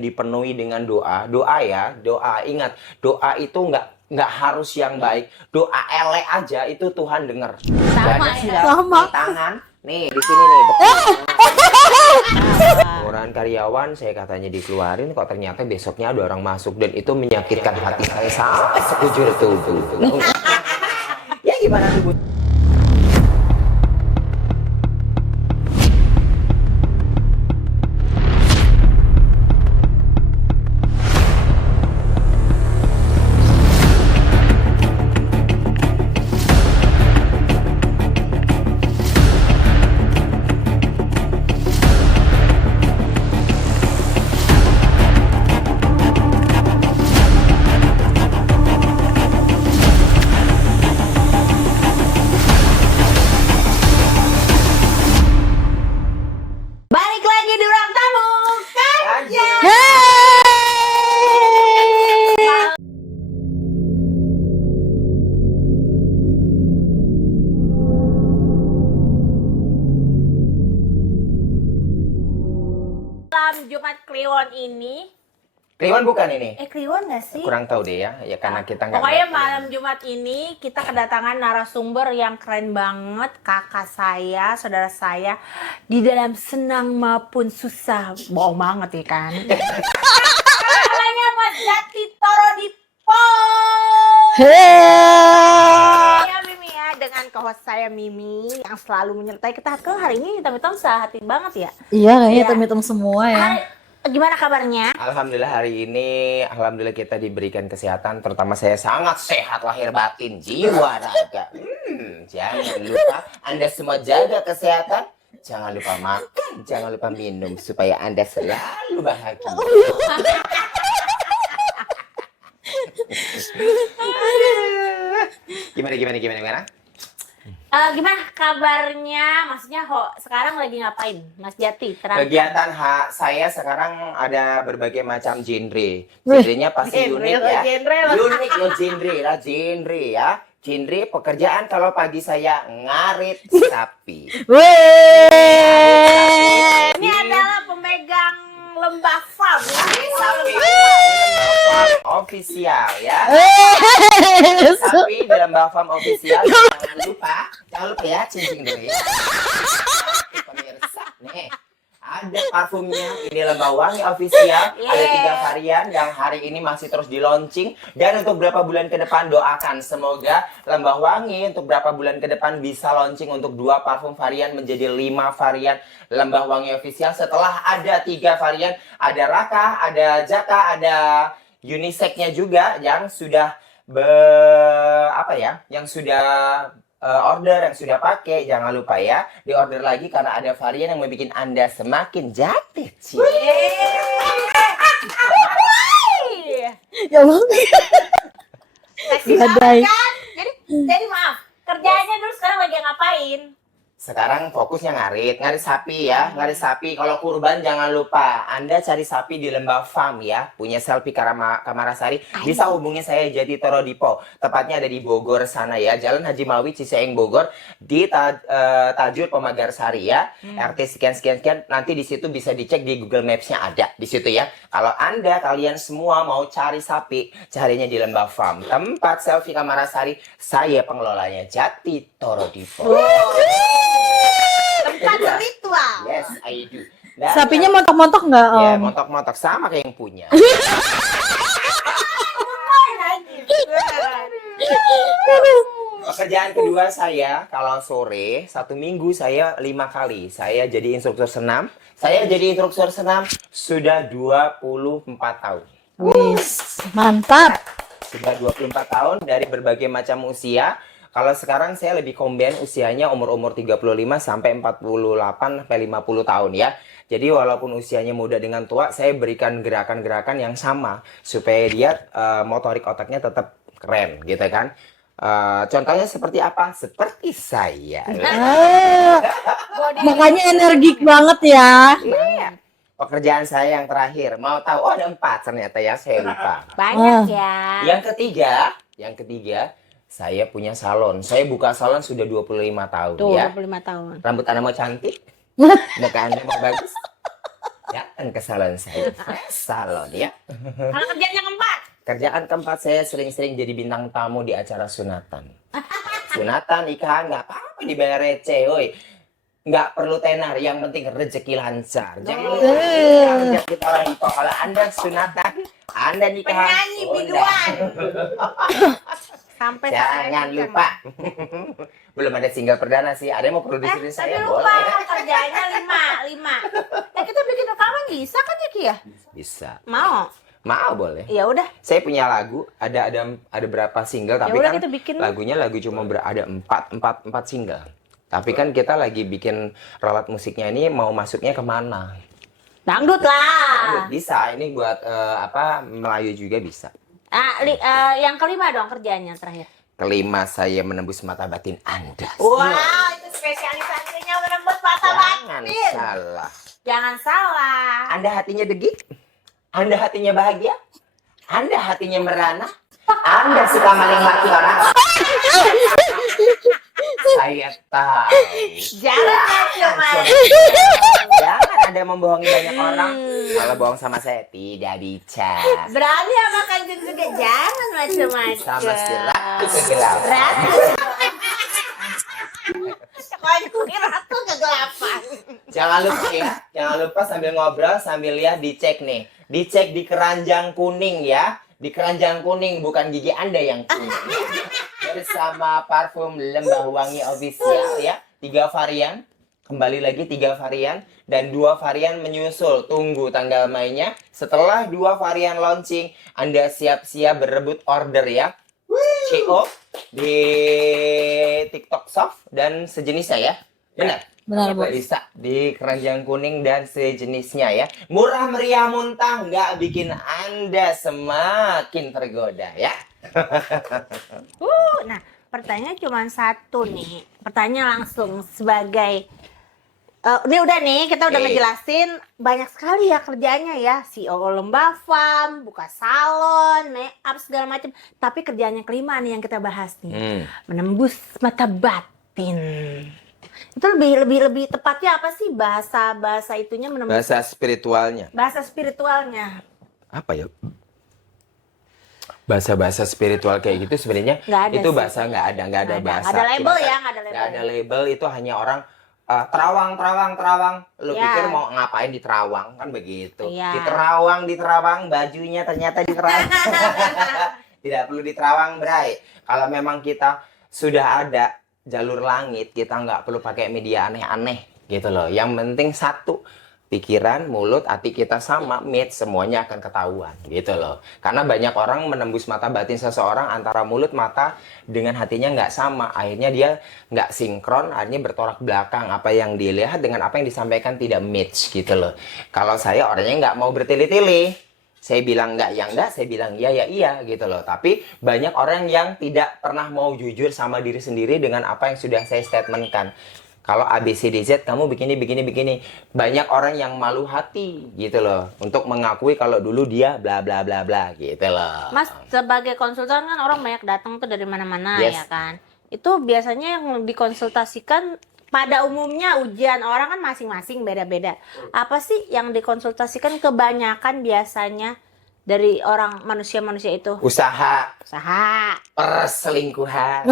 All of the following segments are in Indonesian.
dipenuhi dengan doa ya, doa. Ingat, doa itu nggak harus yang baik. Doa elek aja itu Tuhan dengar. Sama ya. Sama. Nih, tangan. Nih, di sini nih, betul. Orang karyawan saya katanya dikeluarin, kok ternyata besoknya ada orang masuk dan itu menyakitkan hati saya sampai sekujur tubuh. Ya gimana tuh, Bu? Balik lagi di ruang tamu Kaja. Malam Jumat Kliwon ini, Kliwon bukan ini? Kliwon nggak sih? Kurang tahu deh ya, ya karena kita nggak. Pokoknya malam Jumat ini kita kedatangan narasumber yang keren banget, kakak saya, saudara saya, di dalam senang maupun susah. Bohong banget ya kan? Namanya Mas Jati Torodipo. Ya Mimi ya, dengan co-host saya Mimi yang selalu menyertai kita. Kalau hari ini hitam-hitam sehatin banget ya. Iya, kayaknya Iya. hitam-hitam semua ya. Gimana kabarnya? Alhamdulillah hari ini, alhamdulillah kita diberikan kesehatan, terutama saya sangat sehat lahir batin, jiwa, raga. Jangan lupa Anda semua jaga kesehatan, jangan lupa makan, jangan lupa minum supaya Anda selalu bahagia. Gimana? Gimana kabarnya? Maksudnya sekarang lagi ngapain, Mas Jati? Kegiatan saya sekarang ada berbagai macam genre. Genrenya pasti unik ya. Unik ya genre ya. Genre pekerjaan kalau pagi saya ngarit sapi. Ini adalah pemegang lembah farm. Sapi official ya. Sapi dalam lembah farm official. Jangan lupa ya cincin dulu ya. Pemirsa nih. Ada parfumnya, ini lembah wangi official, ada 3 varian yang hari ini masih terus di launching. Dan untuk berapa bulan ke depan doakan semoga lembah wangi untuk berapa bulan ke depan bisa launching untuk 2 parfum varian menjadi 5 varian lembah wangi official. Setelah ada 3 varian, ada Raka, ada Jaka, ada unisex-nya juga yang sudah yang sudah order, yang sudah pakai, jangan lupa ya di order lagi karena ada varian yang membuat Anda semakin jatuh cinta. Ya Allah. Seksi Badai. banget kan? Jadi maaf, kerjanya dulu sekarang lagi ngapain? Sekarang fokusnya ngarit sapi ya, ngarit sapi. Kalau kurban jangan lupa Anda cari sapi di Lembah Farm ya, punya Selfie Kamarasari. Bisa hubungi saya Jati Torodipo, tepatnya ada di Bogor sana ya, Jalan Haji Mawi Ciseeng Bogor di Tajur Pemagarsari ya. RT sekian. Nanti di situ bisa dicek di Google Maps-nya ada di situ ya. Kalau kalian semua mau cari sapi, carinya di Lembah Farm. Tempat Selfie Kamarasari, saya pengelolanya Jati Torodipo. Tempat ritual. Yes, I do. Dan Sapinya montok-montok nggak, Om? ya, montok-montok sama kayak yang punya. Pekerjaan kedua saya, kalau sore, 1 minggu saya 5 kali. Saya jadi instruktur senam. Saya jadi instruktur senam sudah 24 tahun. Wis, mantap. Sudah 24 tahun dari berbagai macam usia. Kalau sekarang saya lebih combine usianya umur 35 sampai 48 sampai 50 tahun ya. Jadi walaupun usianya muda dengan tua, saya berikan gerakan-gerakan yang sama supaya dia motorik otaknya tetap keren gitu kan. Contohnya seperti apa? Seperti saya. Makanya energik banget ya. Iya. Pekerjaan saya yang terakhir, mau tahu? Oh, ada 4 ternyata ya, saya lupa. Banyak ya. Yang ketiga, saya punya salon. Saya buka salon sudah 25 tahun Tuh, ya. 25 tahun. Rambut Anda mau cantik? Muka Anda mau bagus? Ya. ke salon saya. Salon ya. Kalau kerjaan yang keempat. Kerjaan keempat, saya sering-sering jadi bintang tamu di acara sunatan. Sunatan, nikahan, nggak apa-apa dibayar receh, woi. Nggak perlu tenar, yang penting rezeki lancar. Jangan lupa rezeki orang itu. Kalau Anda sunatan, Anda nikahan, Penyanyi udah. biduan. Sampai Jangan saya lupa. Belum ada single perdana sih. Ada yang mau produksi tapi saya? lupa Boleh. kerjanya lima. Kita bikin rekaman bisa kan ya Ki ya? Bisa. Mau? Mau boleh. Ya udah. Saya punya lagu, ada berapa single, tapi udah, kan kita bikin. lagunya cuma ada empat single. Tapi kan kita lagi bikin ralat musiknya ini mau masuknya kemana? Dangdut lah. Bisa, ini buat Melayu juga bisa. Yang kelima dong kerjanya terakhir. Kelima, saya menembus mata batin Anda. Wow, itu spesialisasinya menembus mata Jangan batin. salah. Jangan salah. Anda hatinya degik? Anda hatinya bahagia? Anda hatinya merana? Anda suka maling laki orang? Saya tahu. Jangan macam-macam. Jangan Anda membohongi banyak orang. Kalau bohong sama saya, tidak bisa. Berani sama Kanjeng juga jangan macam-macam. Sama si Ratu Kegelapan. Ratu. Kanjeng Ratu Kegelapan. Jangan lupa ya, jangan lupa sambil ngobrol, sambil lihat dicek nih. Dicek di keranjang kuning ya. Di keranjang kuning, bukan gigi Anda yang kuning. Bersama parfum Lembah Wangi Official ya. 3 varian. Kembali lagi 3 varian. Dan 2 varian menyusul. Tunggu tanggal mainnya. Setelah 2 varian launching, Anda siap-siap berebut order ya. CO di TikTok Shop dan sejenisnya ya. Benar? Benar, Bos. Bisa di keranjang kuning dan sejenisnya ya. Murah meriah muntah, nggak bikin Anda semakin tergoda ya. Nah, pertanyaan cuma satu nih. Pertanyaan langsung sebagai ini udah nih, kita udah ngejelasin banyak sekali ya kerjanya ya. CEO Lembah Farm, buka salon, make up segala macam. Tapi kerjaan yang kelima nih yang kita bahas nih. Menembus mata batin. Itu lebih tepatnya apa sih bahasa itunya menembus? Bahasa spiritualnya. Bahasa spiritualnya. Apa ya? Bahasa spiritual kayak gitu sebenarnya Nggak ada itu sih. bahasa nggak ada bahasa. Nggak ada label Cuma ya, kan nggak ada label. nggak ada label, itu hanya orang terawang. Lu Ya. pikir mau ngapain di Terawang kan begitu? Iya. Di Terawang, bajunya ternyata di Terawang. Tidak perlu di Terawang, Bray. Kalau memang kita sudah ada jalur langit, kita nggak perlu pakai media aneh-aneh gitu loh. Yang penting satu, pikiran, mulut, hati kita sama, match, semuanya akan ketahuan gitu loh. Karena banyak orang menembus mata batin seseorang antara mulut, mata dengan hatinya nggak sama. Akhirnya dia nggak sinkron, akhirnya bertolak belakang. Apa yang dilihat dengan apa yang disampaikan tidak match gitu loh. Kalau saya orangnya nggak mau bertele-tele. Saya bilang nggak ya nggak, saya bilang iya ya iya gitu loh. Tapi banyak orang yang tidak pernah mau jujur sama diri sendiri dengan apa yang sudah saya statementkan. Kalau ABCDZ kamu begini. Banyak orang yang malu hati gitu loh. Untuk mengakui kalau dulu dia bla bla bla bla gitu loh. Mas, sebagai konsultan kan orang banyak datang tuh dari mana-mana Yes. ya kan. Itu biasanya yang dikonsultasikan pada umumnya ujian orang kan masing-masing beda-beda. Apa sih yang dikonsultasikan kebanyakan biasanya dari orang manusia-manusia itu? Usaha Usaha. perselingkuhan.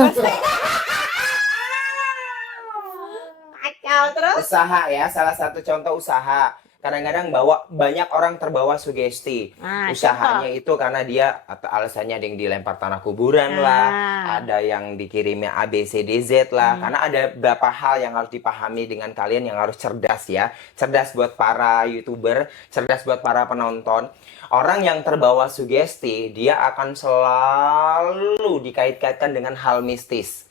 Kacau terus. Usaha ya, salah satu contoh usaha. Kadang-kadang banyak orang terbawa sugesti. Nah, Usahanya itu karena dia alasannya ada yang dilempar tanah kuburan lah, ada yang dikirimnya ABCDZ lah. Karena ada beberapa hal yang harus dipahami dengan kalian yang harus cerdas ya. Cerdas buat para YouTuber, cerdas buat para penonton. Orang yang terbawa sugesti, dia akan selalu dikait-kaitkan dengan hal mistis.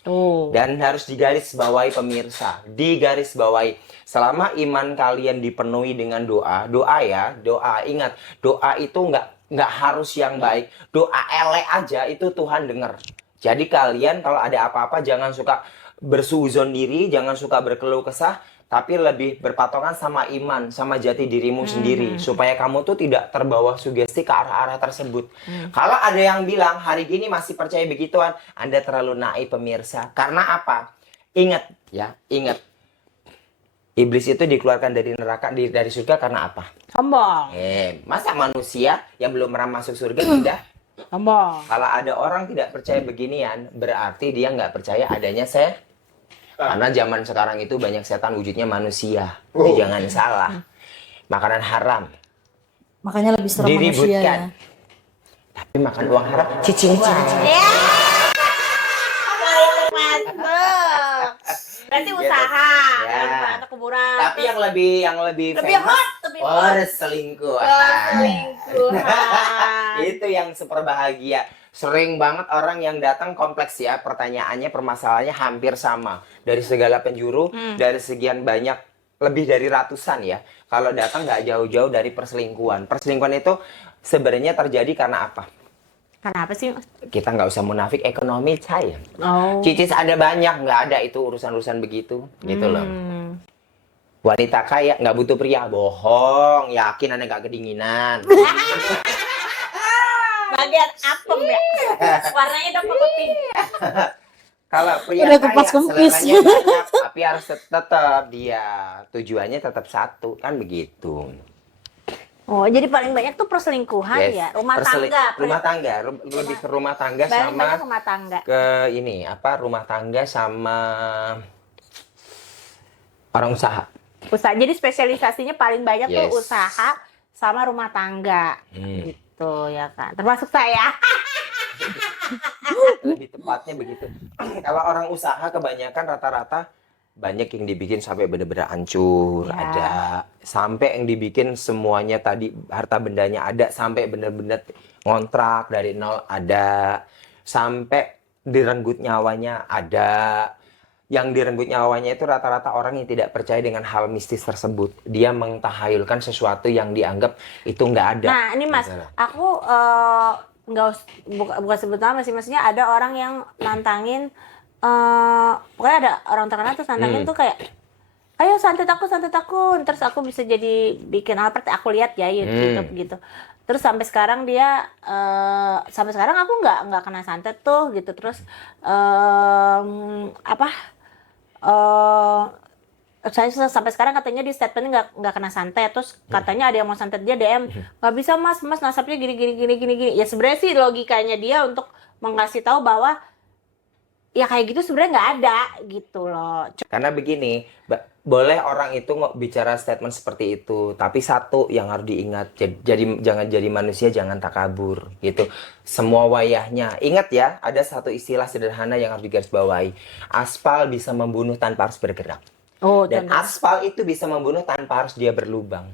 Dan harus digarisbawahi pemirsa, digarisbawahi. Selama iman kalian dipenuhi dengan doa ya, doa. Ingat, doa itu nggak harus yang baik. Doa elek aja itu Tuhan dengar. Jadi kalian kalau ada apa-apa jangan suka bersuuzon diri, jangan suka berkeluh kesah, tapi lebih berpatokan sama iman, sama jati dirimu sendiri, supaya kamu tuh tidak terbawa sugesti ke arah-arah tersebut. Kalau ada yang bilang hari gini masih percaya begituan, Anda terlalu naif pemirsa. Karena apa? Ingat ya, ingat. Iblis itu dikeluarkan dari neraka, dari surga karena apa? Sombong. Masa manusia yang belum pernah masuk surga tidak? Sombong. Kalau ada orang tidak percaya beginian, berarti dia nggak percaya adanya karena zaman sekarang itu banyak setan wujudnya manusia. Jadi jangan salah. Makanan haram Makanya lebih serem manusia ya. diributkan. Tapi makan uang haram, cicing. Ya. Masuk. Berarti usaha Ya. atau kuburan. Tapi yang lebih lebih famous, hot, lebih hot. selingkuhan. Selingkuhan. Itu yang super bahagia. Sering banget orang yang datang kompleks ya, pertanyaannya, permasalahannya hampir sama. Dari segala penjuru, dari sekian banyak, lebih dari ratusan ya. Kalau datang nggak jauh-jauh dari perselingkuhan. Perselingkuhan itu sebenarnya terjadi karena apa? Kenapa sih? Kita nggak usah munafik, ekonomi saya. Oh. Cicis ada banyak, nggak ada itu urusan-urusan begitu. Gitu loh. Wanita kaya nggak butuh pria, bohong. Yakin Anda nggak kedinginan. Bagian apem ya. Warnanya udah pink. Kalau pria Udah kaya, kupas kempis. seleranya banyak, tapi harus tetap dia tujuannya tetap satu, kan begitu. Oh, jadi paling banyak tuh perselingkuhan Yes. ya, rumah tangga. Rumah tangga, lebih ke rumah tangga Paling sama banyak rumah tangga. ke ini apa? Rumah tangga sama orang usaha. Usaha. Jadi spesialisasinya paling banyak Yes. tuh usaha sama rumah tangga. Gitu ya kan. Termasuk saya. Lebih tepatnya begitu. Kalau orang usaha kebanyakan rata-rata banyak yang dibikin sampai benar-benar hancur, Ya. ada sampai yang dibikin semuanya tadi harta bendanya ada, sampai benar-benar ngontrak dari nol ada, sampai direnggut nyawanya ada. Yang direnggut nyawanya itu rata-rata orang yang tidak percaya dengan hal mistis tersebut. Dia mentahayulkan sesuatu yang dianggap itu nggak ada. Nah, ini Mas, Gitu. aku bukan sebut nama sih, maksudnya ada orang yang nantangin pokoknya ada orang terkenal terus nantangin tuh kayak ayo santet aku, terus aku bisa jadi bikin apa, aku lihat ya YouTube gitu. Terus sampai sekarang dia sampai sekarang aku nggak kena santet tuh gitu. Terus saya sampai sekarang katanya di statementnya nggak kena santet. Terus katanya ada yang mau santet dia DM, nggak bisa mas nasabnya gini. Ya sebenarnya sih logikanya dia untuk mengasih tahu bahwa ya kayak gitu sebenarnya nggak ada gitu loh. Karena begini, boleh orang itu bicara statement seperti itu, tapi satu yang harus diingat, jangan jadi manusia, jangan takabur gitu. Semua wayahnya, ingat ya, ada satu istilah sederhana yang harus digarisbawahi. Aspal bisa membunuh tanpa harus bergerak. Oh, Dan aspal itu bisa membunuh tanpa harus dia berlubang.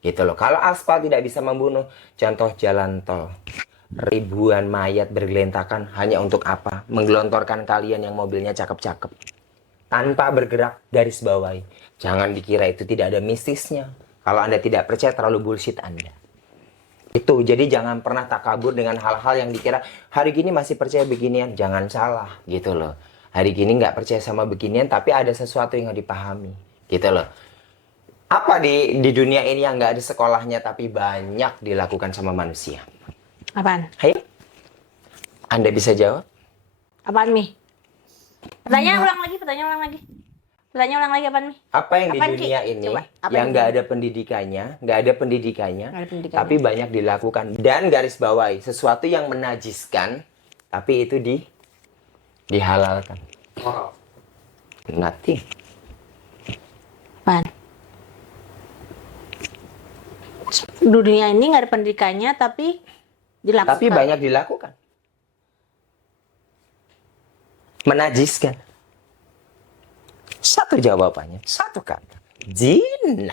Gitu loh. Kalau aspal tidak bisa membunuh, contoh jalan tol. Ribuan mayat bergelentakan hanya untuk apa? Menggelontorkan kalian yang mobilnya cakep-cakep. Tanpa bergerak, garis bawahi. Jangan dikira itu tidak ada mistisnya. Kalau Anda tidak percaya, terlalu bullshit Anda. Itu, jadi jangan pernah takabur dengan hal-hal yang dikira hari gini masih percaya beginian. Jangan salah, gitu loh. Hari gini nggak percaya sama beginian, tapi ada sesuatu yang harus dipahami. Gitu loh. Apa di dunia ini yang nggak ada sekolahnya, tapi banyak dilakukan sama manusia? apaan? Hai, Anda bisa jawab? Apaan Mi? Pertanyaan ulang lagi apaan Mi? Apa yang Apaan, di dunia Ki? ini Coba, apa yang yang nggak di- ada pendidikannya, nggak ada pendidikannya, Nggak ada pendidikannya. tapi banyak dilakukan dan garis bawahi sesuatu yang menajiskan, tapi itu dihalalkan. Nothing. Apaan? Dunia ini nggak ada pendidikannya tapi dilakukan. Tapi banyak dilakukan. Menajiskan. Satu jawabannya, satu kata. Zina.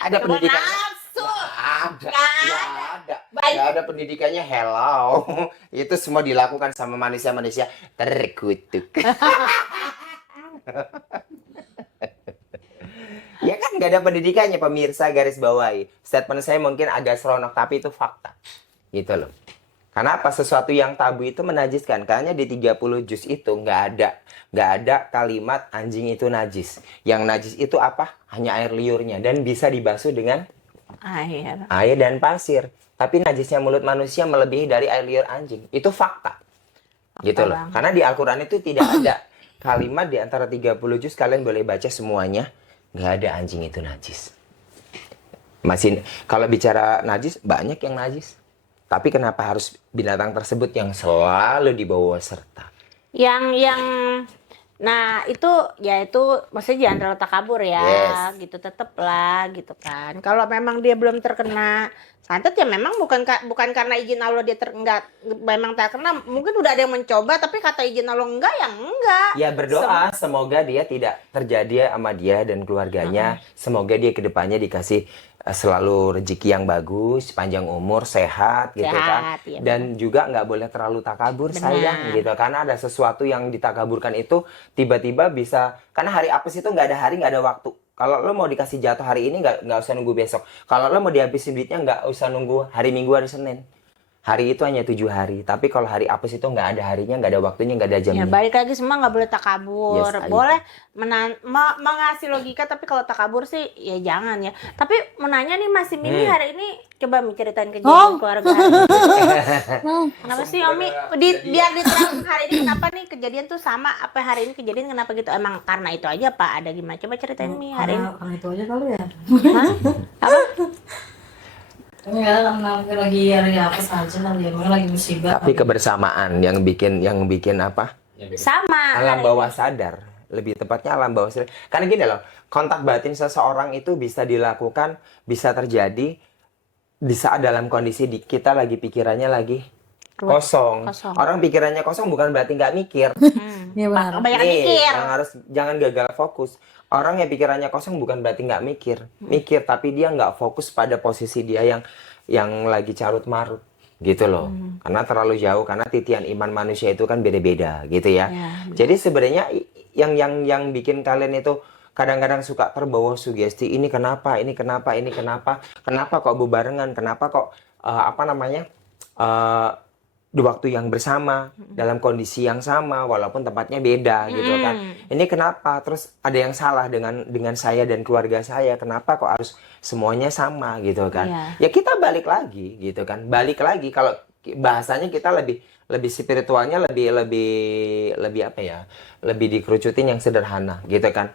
Ada pendidikan? nafsu. Ada. Nggak Nggak ada. Baik. Nggak ada pendidikannya. Hello. Itu semua dilakukan sama manusia-manusia terkutuk. Ya kan nggak ada pendidikannya, pemirsa, garis bawahi. Statement saya mungkin agak seronok, tapi itu fakta. Gitu loh. Karena apa? Sesuatu yang tabu itu menajiskan. Karena di 30 juz itu nggak ada kalimat anjing itu najis. Yang najis itu apa? Hanya air liurnya. Dan bisa dibasuh dengan air dan pasir. Tapi najisnya mulut manusia melebihi dari air liur anjing. Itu fakta. Gitu loh. Bang. Karena di Al-Quran itu tidak ada kalimat di antara 30 juz kalian boleh baca semuanya. Nggak ada anjing itu najis. Masih kalau bicara najis, banyak yang najis. Tapi kenapa harus binatang tersebut yang selalu dibawa serta? Yang nah itu ya itu maksudnya jangan terlalu takabur ya, Yes. gitu tetep lah gitu kan. Kalau memang dia belum terkena santet ya memang bukan karena izin Allah dia enggak memang terkena, mungkin udah ada yang mencoba tapi kata izin Allah enggak ya enggak. Ya berdoa semoga dia tidak terjadi sama dia dan keluarganya. Semoga dia kedepannya dikasih selalu rezeki yang bagus, panjang umur, sehat gitu kan. Sehat, iya, Dan juga nggak boleh terlalu takabur Benar. sayang gitu. Karena ada sesuatu yang ditakaburkan itu tiba-tiba bisa, karena hari apes itu nggak ada hari nggak ada waktu. Kalau lo mau dikasih jatuh hari ini nggak usah nunggu besok. Kalau lo mau dihabisin duitnya nggak usah nunggu hari Minggu hari Senin. Hari itu hanya 7 hari. Tapi kalau hari apes itu nggak ada harinya, nggak ada waktunya, nggak ada Ya jamnya. balik lagi semua nggak boleh takabur. Yes, ayo. Boleh mengasih logika tapi kalau takabur sih ya jangan ya. Tapi mau nanya nih Mas Mimi hari ini coba ceritain kejadian keluarga hari ini. Kenapa sih Omi? Biar diterang hari ini kenapa nih kejadian tuh sama apa hari ini kejadian kenapa gitu? Emang karena itu aja Pak? Ada gimana? Coba ceritain Mi hari ini. Karena itu aja kali ya. Hah? Apa? Enggak, karena mungkin lagi apa saja kali ya, mungkin lagi musibah. Tapi kebersamaan yang bikin apa? Sama. Alam hari bawah sadar, lebih tepatnya alam bawah sadar. Karena gini loh, kontak batin seseorang itu bisa dilakukan, bisa terjadi di saat dalam kondisi kita lagi pikirannya lagi kosong. Orang pikirannya kosong bukan berarti nggak mikir. Iya benar. Kebanyakan mikir. Jangan gagal fokus. Orang yang pikirannya kosong bukan berarti nggak mikir, tapi dia nggak fokus pada posisi dia yang lagi carut marut. Gitu loh. Karena terlalu jauh, karena titian iman manusia itu kan beda-beda gitu ya. Jadi sebenarnya yang bikin kalian itu kadang-kadang suka terbawa sugesti, ini kenapa kok bebarengan, kenapa kok di waktu yang bersama, dalam kondisi yang sama walaupun tempatnya beda gitu kan. Ini kenapa? Terus ada yang salah dengan saya dan keluarga saya, kenapa kok harus semuanya sama gitu kan. Ya kita balik lagi gitu kan. Balik lagi, kalau bahasanya kita lebih spiritualnya lebih apa ya? Lebih dikerucutin yang sederhana gitu kan.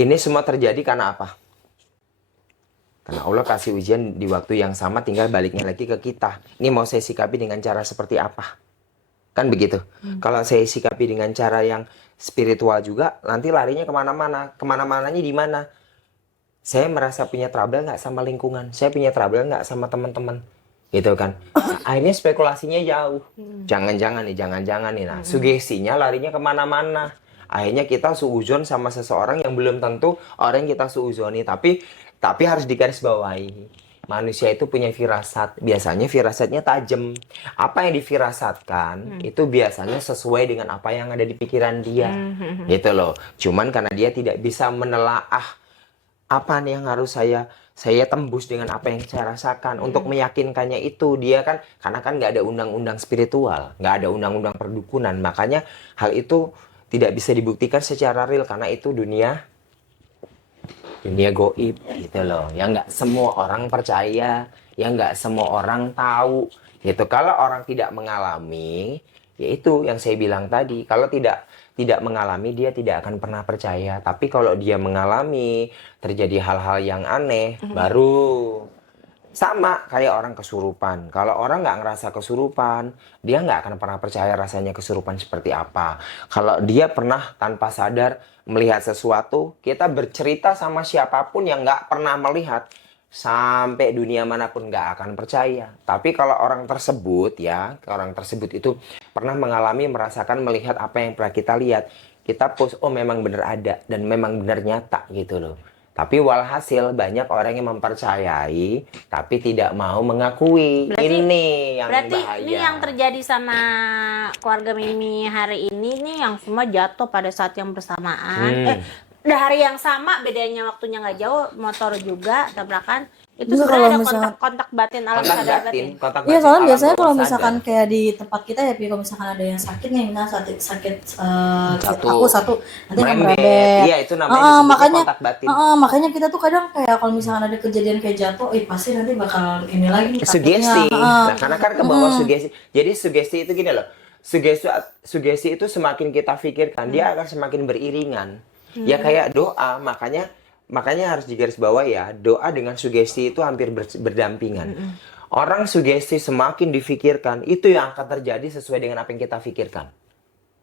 Ini semua terjadi karena apa? Karena Allah kasih ujian di waktu yang sama, tinggal baliknya lagi ke kita. Ini mau saya sikapi dengan cara seperti apa? Kan begitu. Kalau saya sikapi dengan cara yang spiritual juga, nanti larinya kemana-mana. Kemana-mananya di mana? Saya merasa punya trouble nggak sama lingkungan? Saya punya trouble nggak sama teman-teman? Gitu kan. Nah, akhirnya spekulasinya jauh. Jangan-jangan nih. Nah, sugestinya larinya kemana-mana. Akhirnya kita suuzon sama seseorang yang belum tentu orang yang kita suuzoni. Tapi harus digarisbawahi. Manusia itu punya firasat. Biasanya firasatnya tajam. Apa yang difirasatkan itu biasanya sesuai dengan apa yang ada di pikiran dia. Gitu loh. Cuman karena dia tidak bisa menelaah apa nih yang harus saya tembus dengan apa yang saya rasakan. Untuk meyakinkannya itu dia kan, karena kan nggak ada undang-undang spiritual, nggak ada undang-undang perdukunan. Makanya hal itu tidak bisa dibuktikan secara real karena itu dunia goib gitu loh. Ya nggak semua orang percaya, ya nggak semua orang tahu gitu. Kalau orang tidak mengalami, yaitu yang saya bilang tadi, kalau tidak mengalami dia tidak akan pernah percaya. Tapi kalau dia mengalami, terjadi hal-hal yang aneh, baru sama kayak orang kesurupan. Kalau orang nggak ngerasa kesurupan, dia nggak akan pernah percaya rasanya kesurupan seperti apa. Kalau dia pernah tanpa sadar melihat sesuatu, kita bercerita sama siapapun yang nggak pernah melihat, sampai dunia manapun nggak akan percaya. Tapi kalau orang tersebut itu pernah mengalami, merasakan, melihat apa yang pernah kita lihat, kita post, oh memang benar ada dan memang benar nyata gitu loh. Tapi walhasil banyak orang yang mempercayai tapi tidak mau mengakui. Ini yang bahaya. Ini yang terjadi sama keluarga Mimi hari ini nih, yang semua jatuh pada saat yang bersamaan. Hari yang sama, bedanya waktunya nggak jauh, motor juga tabrakan. Itu sebenarnya ada kontak batin, alam sadar batin. Iya, soalnya biasanya kalau misalkan kayak di tempat kita ya, kalau misalkan ada yang sakit nih, sakit aku satu, nanti merembet. Iya, itu namanya makanya kontak batin. Makanya kita tuh kadang kayak kalau misalkan ada kejadian kayak jatuh, pasti nanti bakal ini lagi. Sugesti. Nah, karena kan ke bawah sugesti. Jadi sugesti itu gini loh. sugesti itu semakin kita pikirkan, dia akan semakin beriringan. Ya kayak doa, makanya harus digarisbawahi ya, doa dengan sugesti itu hampir berdampingan. Orang sugesti semakin difikirkan, itu yang akan terjadi sesuai dengan apa yang kita pikirkan.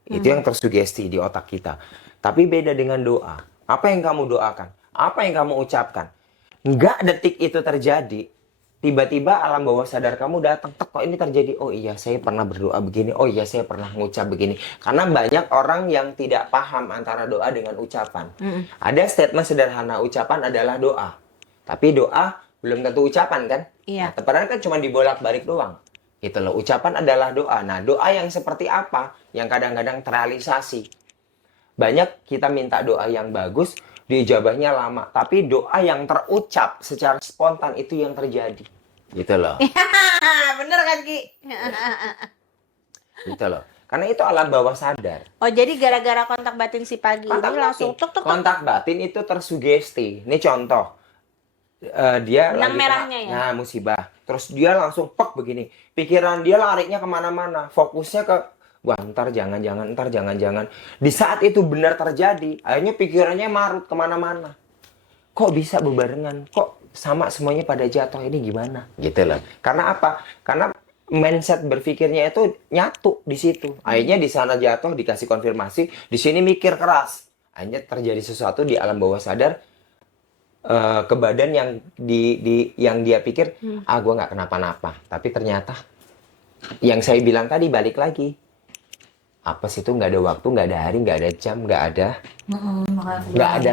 Itu yang tersugesti di otak kita. Tapi beda dengan doa. Apa yang kamu doakan? Apa yang kamu ucapkan? Nggak detik itu terjadi, tiba-tiba alam bawah sadar kamu datang, kok ini terjadi, oh iya saya pernah berdoa begini, oh iya saya pernah mengucap begini. Karena banyak orang yang tidak paham antara doa dengan ucapan. Ada statement sederhana, ucapan adalah doa. Tapi doa belum tentu ucapan kan? Iya. Nah, padahal kan cuma dibolak-balik doang. Gitu loh, ucapan adalah doa. Nah, doa yang seperti apa? Yang kadang-kadang terrealisasi. Banyak kita minta doa yang bagus, diijabahnya lama, tapi doa yang terucap secara spontan itu yang terjadi, gitu loh. Bener kan Ki? Gitu loh, karena itu alam bawah sadar. Oh jadi gara-gara kontak batin si Pagi Kontak ini langsung batin. tuk tuk tuk. Kontak batin itu tersugesti. Ini contoh, dia Benang lagi merahnya kena, ya? nah musibah, terus dia langsung pek begini, pikiran dia larinya kemana-mana, fokusnya ke wah ntar jangan-jangan. Di saat itu benar terjadi, akhirnya pikirannya marut kemana-mana. Kok bisa bebarengan? Kok sama semuanya pada jatuh, ini gimana? Gitu loh. Karena apa? Karena mindset berpikirnya itu nyatu di situ. Akhirnya di sana jatuh, dikasih konfirmasi, di sini mikir keras. Akhirnya terjadi sesuatu di alam bawah sadar, ke badan yang yang dia pikir, gue nggak kenapa-napa. Tapi ternyata yang saya bilang tadi balik lagi. Apes itu nggak ada waktu, nggak ada hari, nggak ada jam, nggak ada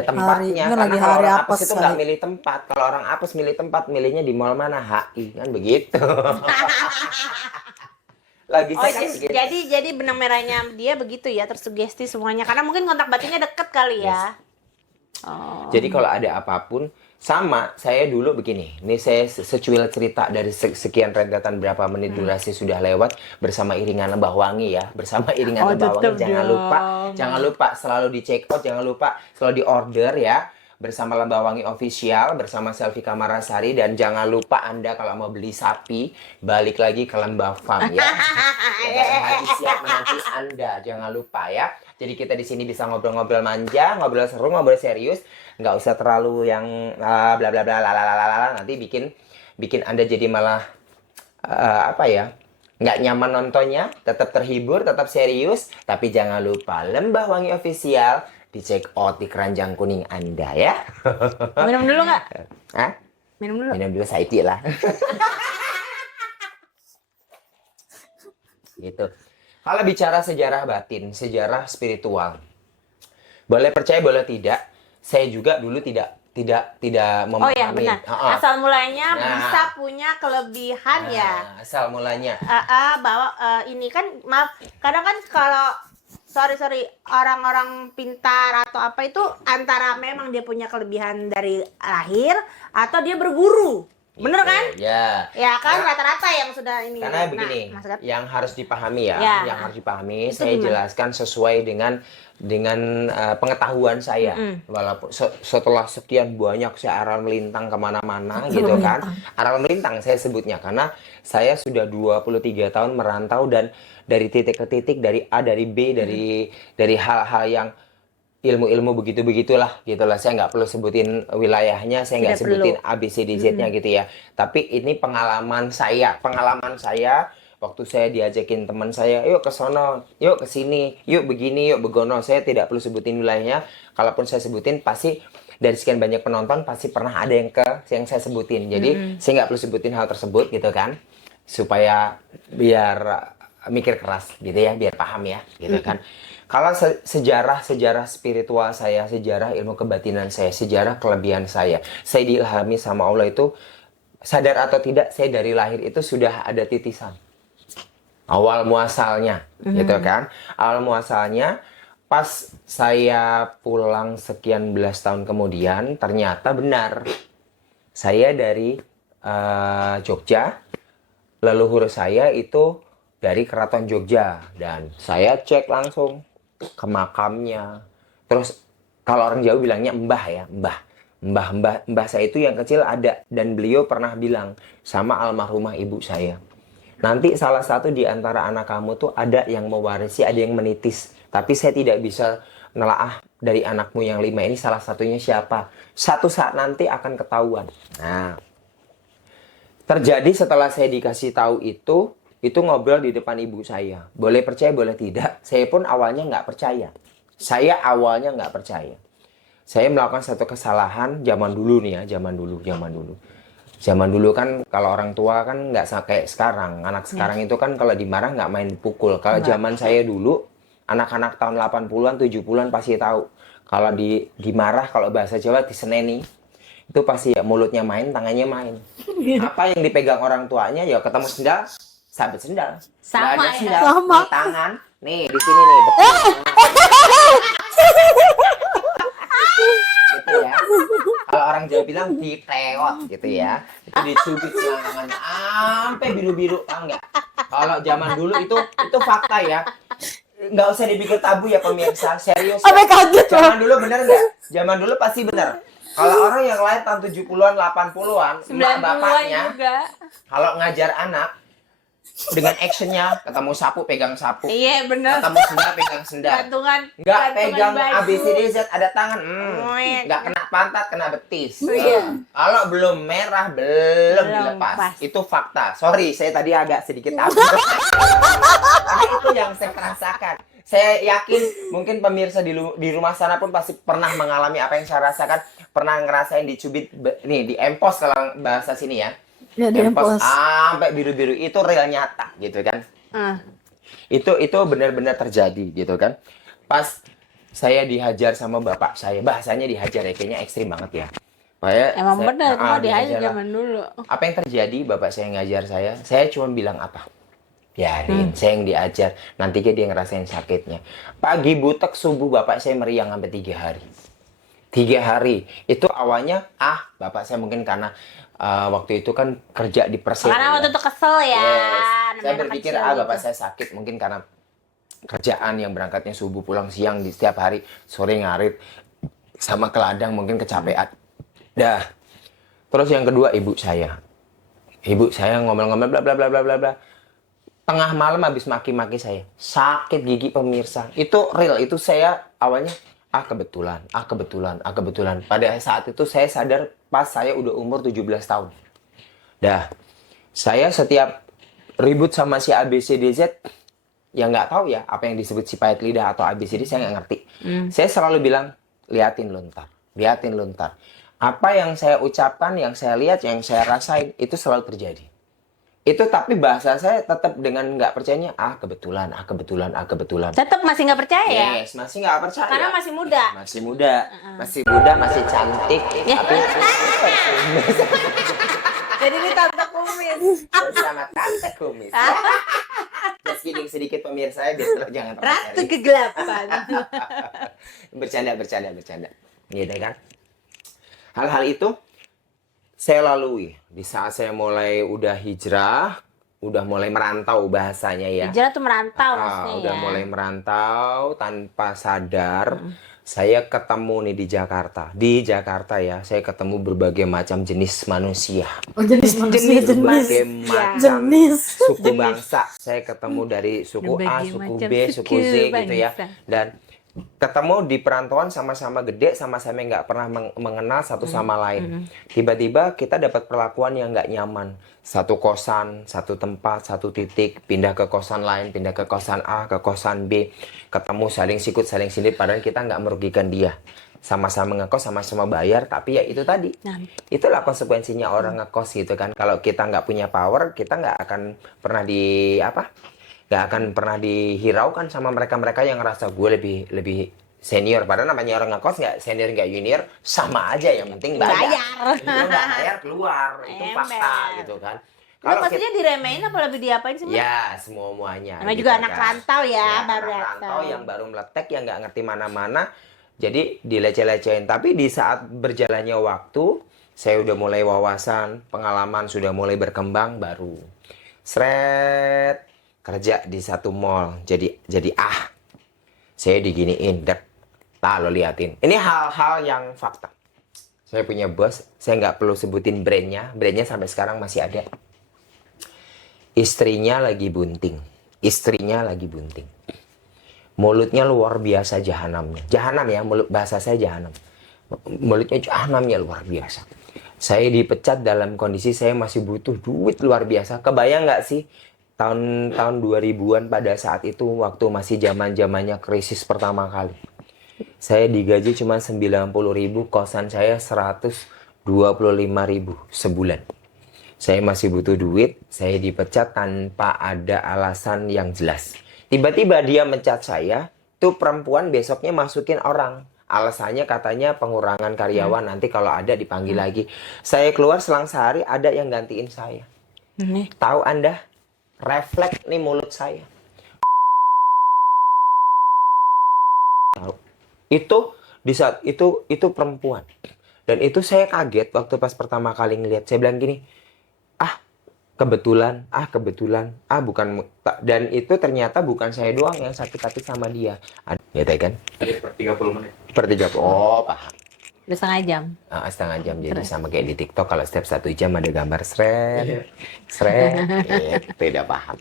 tempatnya. Karena kalau orang apes itu nggak milih tempat. Kalau orang apes milih tempat, milihnya di mall mana? HI kan begitu. Lagi Oh saya kan begitu. jadi benang merahnya dia begitu ya, tersugesti semuanya. Karena mungkin kontak batinnya deket kali ya. Oh. Jadi kalau ada apapun, sama saya dulu begini. Ini saya secuil cerita dari sekian rentetan berapa menit durasi sudah lewat bersama iringan Lebah Wangi ya. Bersama iringan Lebah Wangi, jangan lupa selalu di check out, jangan lupa selalu di order ya. Bersama Lebah Wangi Official, bersama Selvi Kamarasari, dan jangan lupa Anda kalau mau beli sapi, balik lagi ke Lembah Farm ya. Dan hati siap menanti Anda, jangan lupa ya. Jadi kita di sini bisa ngobrol-ngobrol manja, ngobrol seru, ngobrol serius, nggak usah terlalu yang bla bla bla lalala, nanti bikin Anda jadi malah nggak nyaman nontonnya, tetap terhibur, tetap serius, tapi jangan lupa Lembah Wangi Official di check out di keranjang kuning Anda ya. Minum dulu nggak? Hah? Minum dulu. Minum dulu saiti lah. Gitu. Kalau bicara sejarah batin, sejarah spiritual, boleh percaya boleh tidak, saya juga dulu tidak memahami. Oh ya benar. Asal mulanya bisa punya kelebihan ya. Asal mulanya. Bahwa ini kan maaf, kadang kan kalau sorry orang-orang pintar atau apa itu antara memang dia punya kelebihan dari lahir atau dia berguru. Bener kan? Ya. Ya kan rata-rata yang sudah ini. Karena begini, yang harus dipahami yang harus dipahami, itu saya gimana? jelaskan sesuai dengan pengetahuan saya. Walaupun setelah sekian banyak saya aral melintang kemana-mana gitu kan. Aral melintang saya sebutnya karena saya sudah 23 tahun merantau dan dari titik ke titik, dari A, dari B, dari hal-hal yang ilmu-ilmu begitulah saya nggak perlu sebutin wilayahnya, saya nggak sebutin A, B, C, D, Z-nya gitu ya, tapi ini pengalaman saya waktu saya diajakin teman saya, yuk ke sono, yuk ke sini, yuk begini, yuk begono, saya tidak perlu sebutin wilayahnya. Kalaupun saya sebutin pasti dari sekian banyak penonton pasti pernah ada yang saya sebutin, jadi saya nggak perlu sebutin hal tersebut gitu kan, supaya biar mikir keras gitu ya, biar paham ya gitu kan. Kalau sejarah spiritual saya, sejarah ilmu kebatinan saya, sejarah kelebihan saya diilhami sama Allah itu, sadar atau tidak, saya dari lahir itu sudah ada titisan. Awal muasalnya, gitu kan. Awal muasalnya, pas saya pulang sekian belas tahun kemudian, ternyata benar. Saya dari Jogja, leluhur saya itu dari Keraton Jogja. Dan saya cek langsung ke makamnya. Terus kalau orang Jawa bilangnya mbah ya, mbah saya itu yang kecil ada, dan beliau pernah bilang sama almarhumah ibu saya, Nanti salah satu di antara anak kamu tuh ada yang mewarisi, ada yang menitis. Tapi saya tidak bisa nelaah dari anakmu yang 5 ini salah satunya siapa. Satu saat nanti akan ketahuan. Nah, terjadi setelah saya dikasih tahu itu ngobrol di depan ibu saya. Boleh percaya, boleh tidak. Saya pun awalnya nggak percaya. Saya awalnya nggak percaya. Saya melakukan satu kesalahan zaman dulu nih ya, zaman dulu. Zaman dulu kan kalau orang tua kan nggak kayak sekarang. Anak sekarang itu kan kalau dimarah nggak main pukul. Kalau zaman saya dulu, anak-anak tahun 80-an, 70-an pasti tahu. Kalau dimarah, kalau bahasa Jawa diseneni, itu pasti ya mulutnya main, tangannya main. Apa yang dipegang orang tuanya ya ketemu sendal, sabet sendal. Sama Nggak ada ya? sendal, Sama. di tangan. Nih, di sini nih, betul. Gitu ya. Kalau orang Jawa bilang diteot gitu ya. Itu dicubit selangkangannya sampai biru-biru, tahu nggak? Kalau zaman dulu itu fakta ya. Nggak usah dipikir tabu ya pemirsa, serius. Ya. Sampai kaget loh. Zaman dulu bener nggak? Zaman dulu pasti bener. Kalau orang yang lahir tahun 70-an, 80-an, emak 90-an bapaknya, juga. kalau ngajar anak, dengan actionnya, ketemu sapu, pegang sapu. Iya bener. Ketemu sendal, pegang sendal. Gantungan. Nggak gantungan pegang baju. ABCDZ, ada tangan. Wek. Nggak kena pantat, kena betis. Iya. Kalau belum merah, belum Belum dilepas. pas. Itu fakta. Sorry, saya tadi agak sedikit tabu. Tapi itu yang saya rasakan. Saya yakin mungkin pemirsa di rumah sana pun pasti pernah mengalami apa yang saya rasakan. Pernah ngerasain dicubit, nih di empos kalau bahasa sini ya. Ya, di empos. Sampai biru-biru, itu real nyata gitu kan. Itu benar-benar terjadi gitu kan. Pas saya dihajar sama bapak saya, bahasanya dihajar ya, kayaknya ekstrim banget ya. Emang bener, mau dihajar dihajar lah. zaman dulu. Apa yang terjadi? Bapak saya ngajar saya cuma bilang apa? Biarin, saya yang diajar. Nanti dia ngerasain sakitnya. Pagi butek, subuh bapak saya meriang sampai 3 hari. 3 hari. Itu awalnya, bapak saya mungkin karena waktu itu kan kerja di Persib. Karena waktu itu kesel ya. Yes. Saya namanya berpikir, kecil bapak gitu. saya sakit. Mungkin karena kerjaan yang berangkatnya subuh pulang siang di setiap hari. Sore ngarit. Sama ke ladang mungkin kecapean. Dah. Terus yang kedua ibu saya. Ibu saya ngomel-ngomel bla bla bla bla bla bla. Tengah malam habis maki-maki saya. Sakit gigi pemirsa. Itu real. Itu saya awalnya kebetulan. Pada saat itu saya sadar pas saya udah umur 17 tahun. Dah. Saya setiap ribut sama si ABCDZ, yang nggak tahu ya apa yang disebut si pahit lidah atau ABCD, saya nggak ngerti. Saya selalu bilang, liatin lu ntar. Apa yang saya ucapkan, yang saya lihat, yang saya rasain, itu selalu terjadi. Itu tapi bahasa saya tetap dengan nggak percayanya, kebetulan. Tetap masih nggak percaya ya? Yes, masih nggak percaya. Karena masih muda. Masih cantik. Tapi Jadi ini tante kumis. sama tante kumis. Just kidding sedikit pemirsa ya, biar terus jangan Ratu serius. kegelapan. bercanda. Gitu kan? Hal-hal itu saya lalui di saat saya mulai udah hijrah, udah mulai merantau bahasanya ya. Hijrah tuh merantau maksudnya Udah ya. mulai merantau tanpa sadar. Saya ketemu nih di Jakarta. Di Jakarta ya, saya ketemu berbagai macam jenis manusia. Oh, jenis manusia, Berbagai macam jenis. suku bangsa. Saya ketemu dari suku A, Berbagai suku macam B, suku Z gitu ya. bangsa. Dan ketemu di perantauan sama-sama gede, sama-sama nggak pernah mengenal satu sama lain. Tiba-tiba kita dapat perlakuan yang nggak nyaman. Satu kosan, satu tempat, satu titik, pindah ke kosan lain, pindah ke kosan A, ke kosan B, ketemu saling sikut, saling sindir, padahal kita nggak merugikan dia. Sama-sama ngekos, sama-sama bayar, tapi ya itu tadi. Itulah konsekuensinya orang ngekos gitu kan. Kalau kita nggak punya power, kita nggak akan pernah nggak akan pernah dihiraukan sama mereka-mereka yang ngerasa gue lebih senior. Padahal namanya orang ngekos nggak senior nggak junior, sama aja, yang penting bayar. Itu nggak bayar keluar, itu fakta gitu kan. Kalau maksudnya diremehin apa lebih diapain sih? Ya semuanya. Namanya gitu juga kan. anak rantau ya, baru anak datang. rantau yang baru meletek, yang nggak ngerti mana-mana, jadi dileceh-lecehin. Tapi di saat berjalannya waktu, saya udah mulai wawasan, pengalaman sudah mulai berkembang, baru kerja di satu mall, jadi saya diginiin, lo liatin. Ini hal-hal yang fakta. Saya punya bos, saya nggak perlu sebutin brandnya sampai sekarang masih ada. Istrinya lagi bunting. Istrinya lagi bunting. Mulutnya luar biasa jahanamnya. Jahanam ya, mulut bahasa saya jahanam. Mulutnya jahanamnya luar biasa. Saya dipecat dalam kondisi saya masih butuh duit luar biasa. Kebayang nggak sih tahun 2000-an pada saat itu waktu masih zaman-zamannya krisis pertama kali. Saya digaji cuma 90.000, kosan saya 125.000 sebulan. Saya masih butuh duit, saya dipecat tanpa ada alasan yang jelas. Tiba-tiba dia mencat saya, tuh perempuan besoknya masukin orang. Alasannya katanya pengurangan karyawan, nanti kalau ada dipanggil lagi. Saya keluar selang sehari, ada yang gantiin saya. Tahu Anda? Refleks nih mulut saya. Itu di saat itu perempuan. Dan itu saya kaget waktu pas pertama kali ngelihat. Saya bilang gini, kebetulan, bukan, dan itu ternyata bukan saya doang yang sakit hati sama dia. Ya kan? Per 30 menit. Per 30. Oh, paham. Udah setengah jam. Setengah jam. Jadi sama kayak di TikTok, kalau setiap 1 jam ada gambar sret. Tidak paham.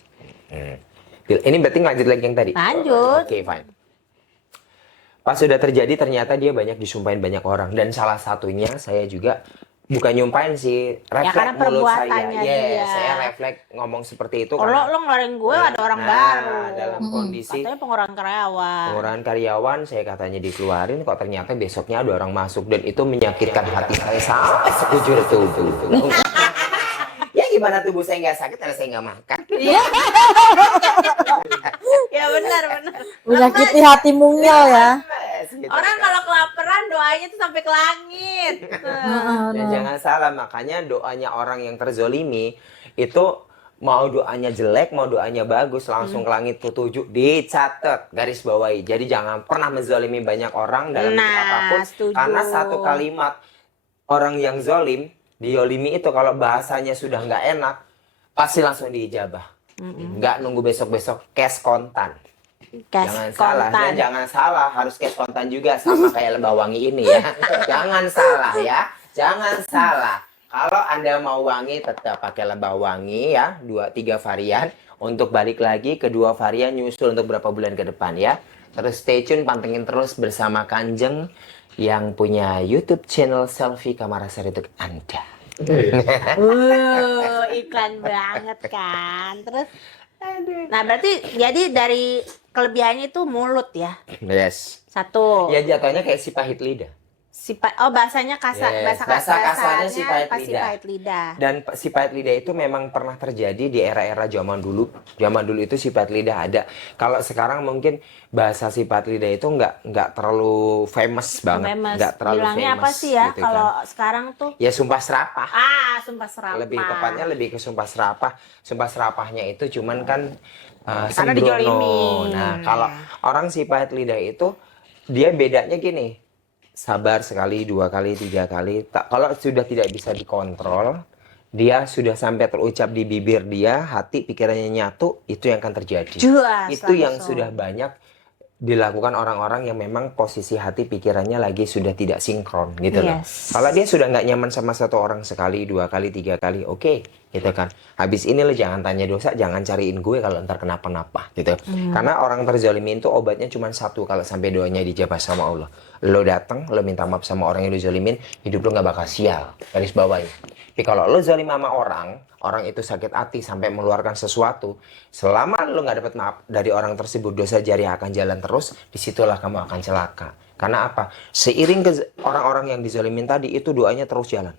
Ini berarti lanjut lagi yang tadi? Lanjut. Oke, fine. Pas sudah terjadi, ternyata dia banyak disumpahin banyak orang. Dan salah satunya saya juga, bukan nyumpahin sih, karena refleks mulut saya. perbuatannya dia. Saya refleks ngomong seperti itu. Kalau lo ngeluarin gue ada orang baru. Dalam kondisi Katanya pengurangan karyawan. pengurangan karyawan, saya katanya dikeluarin, kok ternyata besoknya ada orang masuk. Dan itu menyakitkan hati saya sampai sekujur tubuh. Ya gimana tubuh saya nggak sakit karena saya nggak makan. Ya benar. Menyakiti hati mungil ya. Gitu. Orang kalau kelaparan doanya tuh sampai ke langit. Dan jangan salah, makanya doanya orang yang terzolimi itu mau doanya jelek, mau doanya bagus, langsung ke langit tujuh, dicatat, garis bawahi. Jadi jangan pernah menzolimi banyak orang dalam bentuk apapun. Setuju. Karena satu kalimat orang yang zolim, diyolimi itu kalau bahasanya sudah nggak enak, pasti langsung diijabah. Nggak nunggu besok-besok, cash kontan. Jangan salah, harus cash kontan juga sama kayak lembah wangi ini ya. Jangan salah. Kalau Anda mau wangi tetap pakai lembah wangi ya, 2-3 varian. Untuk balik lagi ke 2 varian nyusul untuk berapa bulan ke depan ya. Terus stay tune, pantengin terus bersama Kanjeng yang punya YouTube channel Selfie Kamarasari untuk Anda. Iklan banget kan. Terus nah berarti jadi dari kelebihannya itu mulut ya. Yes. Satu. Ya jatuhnya kayak si pahit lidah. Bahasanya kasar, Yes, bahasa kasarnya si pahit pasti lidah. pahit lidah. Dan si pahit lidah itu memang pernah terjadi di era-era zaman dulu. Zaman dulu itu si pahit lidah ada. Kalau sekarang mungkin bahasa si pahit lidah itu nggak terlalu famous banget. Nggak terlalu Bilangnya famous. apa sih ya gitu kalau kan. sekarang tuh? Ya sumpah serapah. Sumpah serapah. Lebih tepatnya lebih ke sumpah serapah. Sumpah serapahnya itu cuman kan karena sembrono. dijolimin. Nah, kalau orang si pahit lidah itu dia bedanya gini. Sabar sekali, 2 kali, 3 kali. Kalau sudah tidak bisa dikontrol, dia sudah sampai terucap di bibir dia, hati pikirannya nyatu, itu yang akan terjadi. Jelas, itu yang langsung. sudah banyak dilakukan orang-orang yang memang posisi hati pikirannya lagi sudah tidak sinkron gitu loh. Kalau dia sudah nggak nyaman sama satu orang sekali, 2 kali, 3 kali, oke, gitu kan. Habis ini lo jangan tanya dosa, jangan cariin gue kalau ntar kenapa-napa gitu. Karena orang terzolimi itu obatnya cuma satu kalau sampai doanya dijabah sama Allah. Lo datang, lo minta maaf sama orang yang dizolimin, hidup lo nggak bakal sial. Garis bawahi. Tapi kalau lo zolim sama orang itu sakit hati sampai mengeluarkan sesuatu, selama lo nggak dapat maaf dari orang tersebut, dosa jariah akan jalan terus, disitulah kamu akan celaka. Karena apa? Seiring ke orang-orang yang dizolimin tadi, itu doanya terus jalan.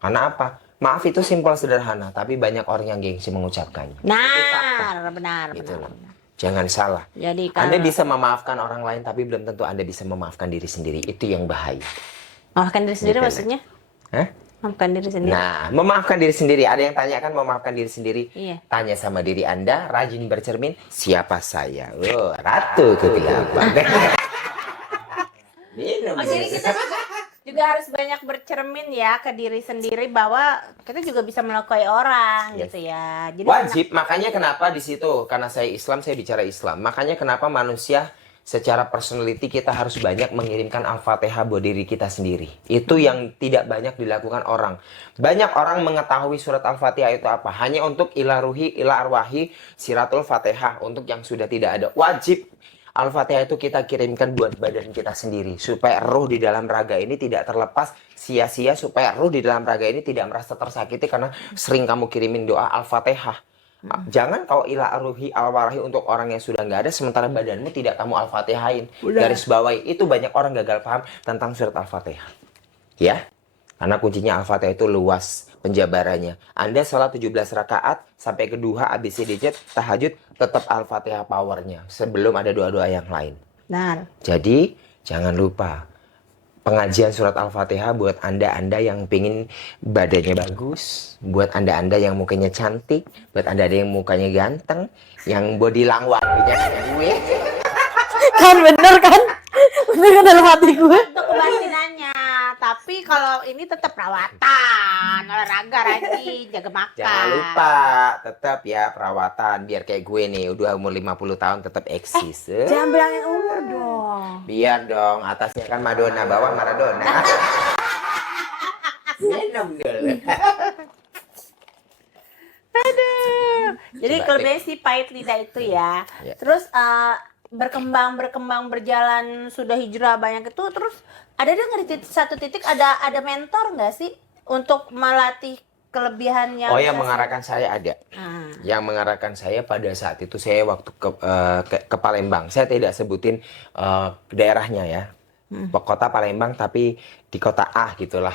Karena apa? Maaf itu simpel sederhana, tapi banyak orang yang gengsi mengucapkannya. Benar. Gitu loh. Jangan salah. Jadi Anda bisa memaafkan orang lain, tapi belum tentu Anda bisa memaafkan diri sendiri. Itu yang bahaya. memaafkan diri sendiri Gitu, maksudnya? Hah? Memaafkan diri sendiri. Nah, memaafkan diri sendiri. Ada yang tanyakan memaafkan diri sendiri. Iya. Tanya sama diri Anda, rajin bercermin, siapa saya? Oh, ratu kegelapan. Minum. Jadi kita juga harus banyak bercermin ya ke diri sendiri bahwa kita juga bisa melukai orang Yes. gitu ya. Jadi Wajib, makanya kenapa di situ, karena saya Islam, saya bicara Islam. Makanya kenapa manusia secara personality kita harus banyak mengirimkan Al-Fatihah buat diri kita sendiri. Itu yang tidak banyak dilakukan orang. Banyak orang mengetahui surat Al-Fatihah itu apa? Hanya untuk ila ruhi, ila arwahi, siratul Fatihah. Untuk yang sudah tidak ada. Wajib Al-Fatihah itu kita kirimkan buat badan kita sendiri. Supaya ruh di dalam raga ini tidak terlepas sia-sia. Supaya ruh di dalam raga ini tidak merasa tersakiti karena sering kamu kirimin doa Al-Fatihah. Jangan kau ila ruhi al-warahi untuk orang yang sudah nggak ada sementara badanmu tidak kamu al-fatihain. Garis bawahi itu banyak orang gagal paham tentang surat al-fatihah. Ya, karena kuncinya al-fatihah itu luas penjabarannya. Anda sholat 17 rakaat sampai ke duha ABCDZ tahajud tetap al-fatihah powernya sebelum ada doa-doa yang lain. Benar. Jadi jangan lupa pengajian surat Al-Fatihah buat Anda yang pingin badannya bagus, buat Anda yang mukanya cantik, buat Anda yang mukanya ganteng, yang body langwang kayak gue. Kan bener kan? Bener kan dalam hati gue. Untuk kebatinannya. Tapi kalau ini tetap perawatan, olahraga rajin, jaga makan. Jangan lupa tetap ya perawatan biar kayak gue nih udah umur 50 tahun tetap eksis. Jangan bilangin umur dong. Biar dong, atasnya kan Madonna, bawah Maradona. Minum dulu. Aduh. Jadi Coba kelebihan si pahit lidah itu ya. Ya. Terus berkembang berjalan sudah hijrah banyak itu, terus ada nggak di satu titik ada mentor nggak sih untuk melatih kelebihannya? Oh, yang mengarahkan saya ada. Hmm. Yang mengarahkan saya pada saat itu saya waktu ke Palembang. Saya tidak sebutin daerahnya ya. Kota Palembang tapi di kota A gitulah.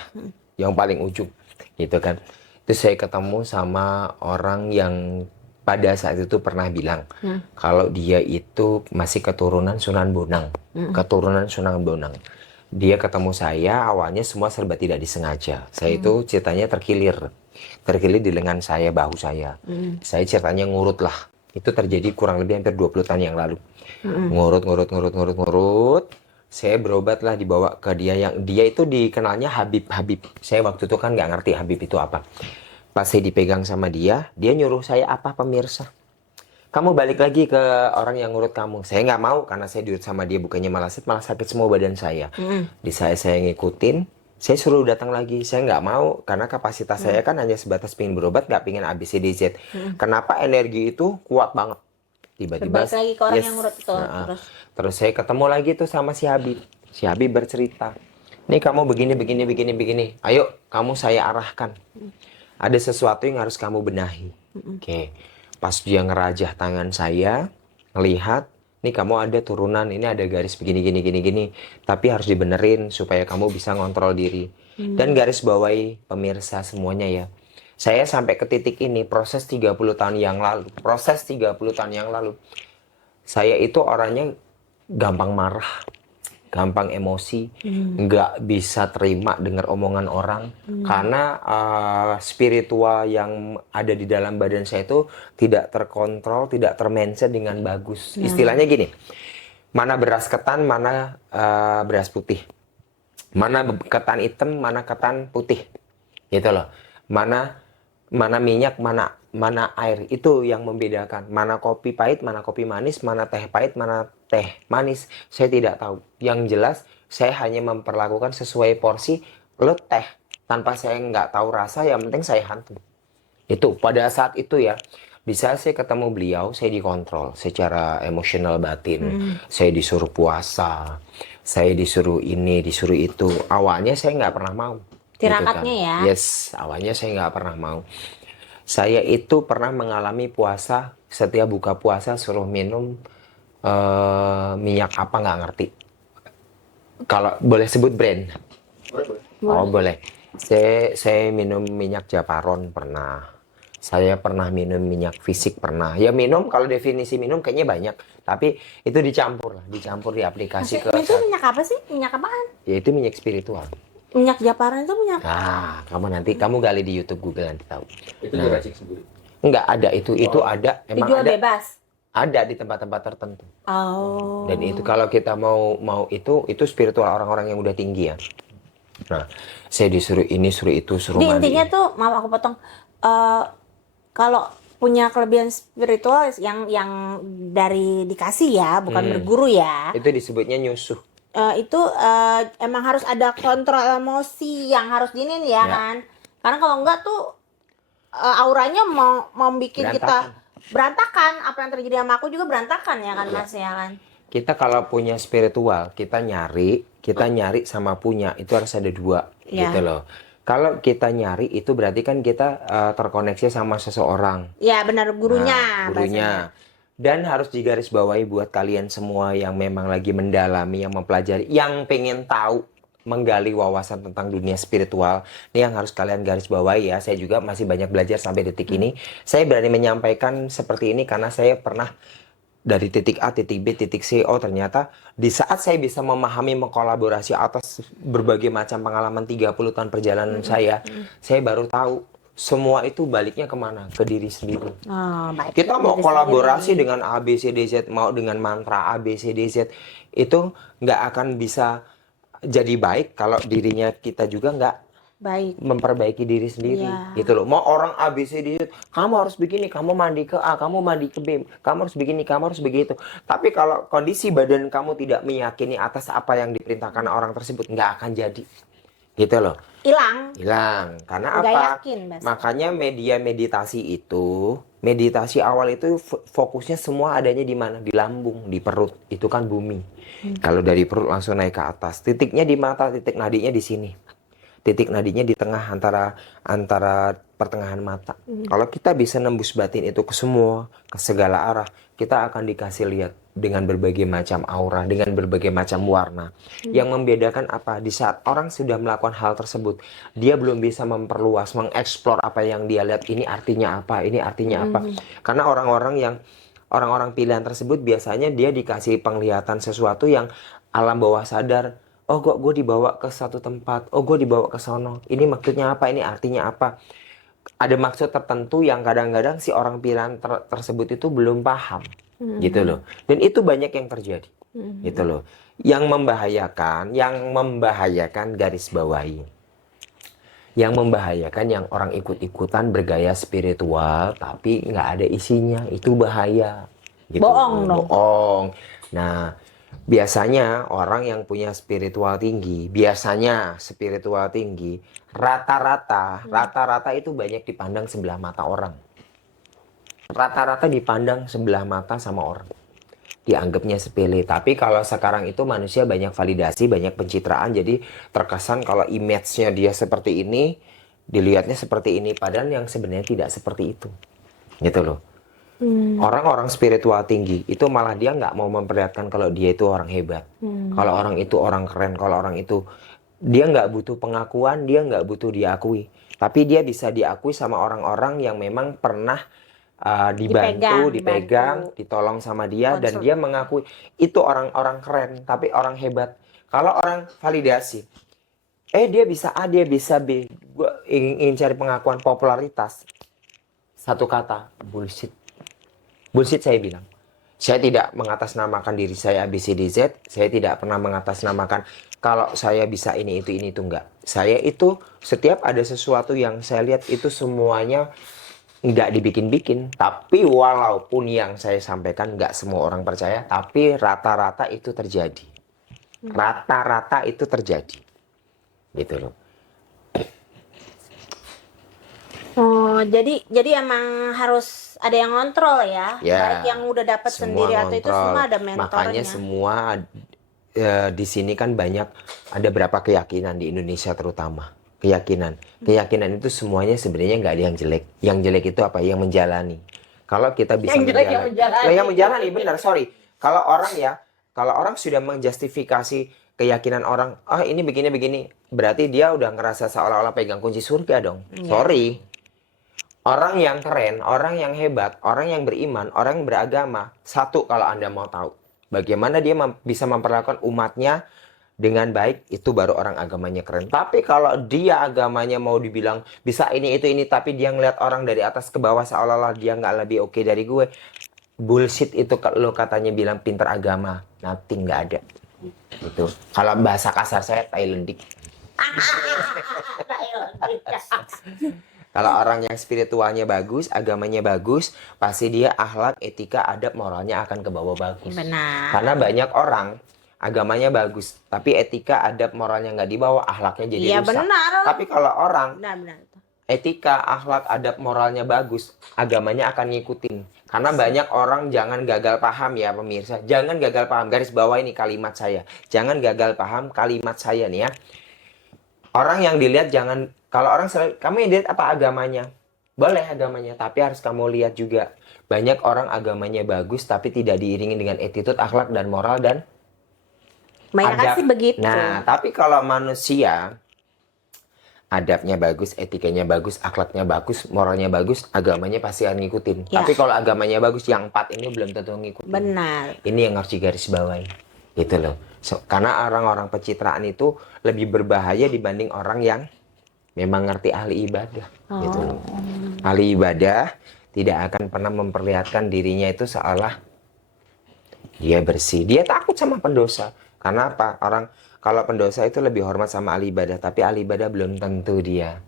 Yang paling ujung gitu kan. Itu saya ketemu sama orang yang pada saat itu pernah bilang kalau dia itu masih keturunan Sunan Bonang. Keturunan Sunan Bonang. Dia ketemu saya awalnya semua serba tidak disengaja. Saya itu ceritanya terkilir di lengan saya, bahu saya. Saya ceritanya ngurut lah. Itu terjadi kurang lebih hampir 20 tahun yang lalu. Ngurut. Saya berobat lah, dibawa ke dia yang dia itu dikenalnya Habib. Saya waktu itu kan nggak ngerti Habib itu apa. Pas saya dipegang sama dia nyuruh saya apa pemirsa? Kamu balik lagi ke orang yang ngurut kamu. Saya nggak mau karena saya diurut sama dia bukannya malah sakit semua badan saya. Di saya ngikutin. Saya suruh datang lagi, saya nggak mau karena kapasitas saya kan hanya sebatas pingin berobat, nggak pingin ABCDZ. Kenapa energi itu kuat banget? Tiba-tiba Balik lagi ke orang yang ngurut itu. Terus saya ketemu lagi tuh sama si Habib. Si Habib bercerita, nih kamu begini. Ayo kamu saya arahkan. Ada sesuatu yang harus kamu benahi. Oke. Pas dia ngerajah tangan saya, ngelihat, nih kamu ada turunan, ini ada garis begini. Tapi harus dibenerin supaya kamu bisa ngontrol diri. Dan garis bawahi pemirsa semuanya ya. Saya sampai ke titik ini proses 30 tahun yang lalu. Saya itu orangnya gampang marah, gampang emosi, nggak bisa terima dengar omongan orang. Karena spiritual yang ada di dalam badan saya itu tidak terkontrol, tidak termindset dengan bagus. Istilahnya gini, mana beras ketan, mana beras putih. Mana ketan hitam, mana ketan putih. Gitu loh. Mana minyak, mana air, itu yang membedakan. Mana kopi pahit, mana kopi manis, mana teh pahit, mana teh manis. Saya tidak tahu. Yang jelas, saya hanya memperlakukan sesuai porsi. Lo teh, tanpa saya nggak tahu rasa, yang penting saya hantu. Itu pada saat itu ya. Bisa saya ketemu beliau, saya dikontrol secara emosional batin. Saya disuruh puasa, saya disuruh ini, disuruh itu. Awalnya saya nggak pernah mau. Tirakatnya gitu kan. ya? Yes, awalnya saya nggak pernah mau. Saya itu pernah mengalami puasa, setiap buka puasa suruh minum minyak apa nggak ngerti. Kalau boleh sebut brand? Oh boleh. Saya minum minyak Japaron pernah. Saya pernah minum minyak fisik pernah. Ya minum, kalau definisi minum kayaknya banyak. Tapi itu dicampur di aplikasi ke. Itu minyak apa sih? Minyak apaan? Ya itu minyak spiritual. Minyak Japaran itu minyak. Nah, kamu gali di YouTube, Google nanti tahu. Itu diracik sendiri. Enggak ada itu ada emang Dijual ada. bebas. Ada di tempat-tempat tertentu. Oh. Dan itu kalau kita mau itu spiritual orang-orang yang udah tinggi ya. Nah, saya disuruh ini, suruh itu, suruh Jadi mandi. intinya tuh, maaf aku potong. Kalau punya kelebihan spiritual yang dari dikasih ya, bukan berguru ya. Itu disebutnya nyusuh. Itu emang harus ada kontrol emosi yang harus dinin ya kan. Karena kalau enggak tuh auranya mau bikin kita berantakan. Apa yang terjadi sama aku juga berantakan ya kan Mas ya kan. Kita kalau punya spiritual, kita nyari sama punya itu harus ada dua gitu loh. Kalau kita nyari itu berarti kan kita terkoneksi sama seseorang. Ya benar, gurunya. Gurunya. Dan harus digarisbawahi buat kalian semua yang memang lagi mendalami, yang mempelajari, yang pengen tahu, menggali wawasan tentang dunia spiritual. Ini yang harus kalian garis bawahi ya. Saya juga masih banyak belajar sampai detik ini. Saya berani menyampaikan seperti ini karena saya pernah dari titik A, titik B, titik C. Oh ternyata di saat saya bisa memahami, mengkolaborasi atas berbagai macam pengalaman 30 tahun perjalanan saya baru tahu semua itu baliknya kemana? Ke diri sendiri. Baik. Kita mau kolaborasi dengan A, B, C, D, Z, mau dengan mantra A, B, C, D, Z, itu nggak akan bisa jadi baik kalau dirinya kita juga nggak baik memperbaiki diri sendiri gitu loh. Mau orang A, B, C, D, Z, kamu harus begini, kamu mandi ke A, kamu mandi ke B, kamu harus begini, kamu harus begitu. Tapi kalau kondisi badan kamu tidak meyakini atas apa yang diperintahkan orang tersebut, nggak akan jadi gitu loh. Hilang karena nggak apa? Yakin, Makanya media meditasi awal itu fokusnya semua adanya di mana? Di lambung, di perut. Itu kan bumi. Kalau dari perut langsung naik ke atas. Titiknya di mata, titik nadinya di sini. Titik nadinya di tengah antara pertengahan mata. Kalau kita bisa nembus batin itu ke semua, ke segala arah, kita akan dikasih lihat dengan berbagai macam aura, dengan berbagai macam warna. Yang membedakan apa? Di saat orang sudah melakukan hal tersebut, dia belum bisa memperluas, mengeksplor apa yang dia lihat. Ini artinya apa? Ini artinya apa? Karena orang-orang pilihan tersebut biasanya dia dikasih penglihatan sesuatu yang alam bawah sadar. Oh, kok gue dibawa ke satu tempat. Oh, gue dibawa ke sono. Ini maksudnya apa? Ini artinya apa? Ada maksud tertentu yang kadang-kadang si orang pilihan tersebut itu belum paham. Gitu loh. Dan itu banyak yang terjadi. Gitu loh. Yang membahayakan garis bawahi. Yang membahayakan yang orang ikut-ikutan bergaya spiritual tapi nggak ada isinya. Itu bahaya. Gitu. Bohong. Nah, biasanya orang yang punya spiritual tinggi, rata-rata itu banyak dipandang sebelah mata orang. Rata-rata dipandang sebelah mata sama orang. Dianggapnya sepele. Tapi kalau sekarang itu manusia banyak validasi, banyak pencitraan, jadi terkesan kalau image-nya dia seperti ini, dilihatnya seperti ini, padahal yang sebenarnya tidak seperti itu. Gitu loh. Orang-orang spiritual tinggi itu malah dia nggak mau memperlihatkan kalau dia itu orang hebat, kalau orang itu orang keren, kalau orang itu dia nggak butuh pengakuan, dia nggak butuh diakui, tapi dia bisa diakui sama orang-orang yang memang pernah dipegang, ditolong sama dia dan dia mengakui itu orang-orang keren, tapi orang hebat. Kalau orang validasi, dia bisa A, dia bisa B, gue ingin cari pengakuan popularitas, satu kata, bullshit. Bullshit saya bilang. Saya tidak mengatasnamakan diri saya ABCDZ. Saya tidak pernah mengatasnamakan kalau saya bisa ini itu enggak. Saya itu setiap ada sesuatu yang saya lihat itu semuanya enggak dibikin-bikin. Tapi walaupun yang saya sampaikan enggak semua orang percaya, tapi rata-rata itu terjadi. Rata-rata itu terjadi. Gitu loh. Oh, jadi emang harus ada yang ngontrol ya. Baik yang udah dapat sendiri atau itu semua ada mentornya. Makanya semua di sini kan banyak, ada berapa keyakinan di Indonesia terutama. Keyakinan itu semuanya sebenarnya nggak ada yang jelek. Yang jelek itu apa? Yang menjalani. Kalau kita bisa yang menjalani benar, sorry. Kalau orang sudah menjustifikasi keyakinan orang, ini begini, berarti dia udah ngerasa seolah-olah pegang kunci surga dong. Sorry. Orang yang keren, orang yang hebat, orang yang beriman, orang yang beragama, satu kalau Anda mau tahu, bagaimana dia bisa memperlakukan umatnya dengan baik, itu baru orang agamanya keren. Tapi kalau dia agamanya mau dibilang bisa ini, tapi dia ngeliat orang dari atas ke bawah seolah-olah dia nggak lebih oke dari gue, bullshit itu kalau katanya bilang pinter agama, nothing, nggak ada. Gitu. Kalau bahasa kasar saya Thailandik. Kalau orang yang spiritualnya bagus, agamanya bagus, pasti dia akhlak, etika, adab, moralnya akan ke bawah bagus. Benar. Karena banyak orang agamanya bagus, tapi etika, adab, moralnya nggak dibawa, akhlaknya jadi Iya rusak. benar. Tapi kalau orang Benar. etika, akhlak, adab, moralnya bagus, agamanya akan ngikutin. Karena banyak orang jangan gagal paham ya pemirsa. Jangan gagal paham, garis bawah ini kalimat saya. Jangan gagal paham kalimat saya nih ya. Orang yang dilihat jangan, kalau orang selalu, kamu yang dilihat apa agamanya? Boleh agamanya, tapi harus kamu lihat juga. Banyak orang agamanya bagus, tapi tidak diiringi dengan attitude, akhlak, dan moral, dan Banyak adab. sih begitu. Nah, tapi kalau manusia adabnya bagus, etikanya bagus, akhlaknya bagus, moralnya bagus, agamanya pasti akan ngikutin. Ya. Tapi kalau agamanya bagus, yang 4 ini belum tentu ngikutin. Benar. Ini yang harus digarisbawahi. Gitu loh. Karena orang-orang pencitraan itu lebih berbahaya dibanding orang yang memang ngerti ahli ibadah. Gitu loh. Ahli ibadah tidak akan pernah memperlihatkan dirinya itu seolah dia bersih. Dia takut sama pendosa. Karena apa? Kalau pendosa itu lebih hormat sama ahli ibadah, tapi ahli ibadah belum tentu dia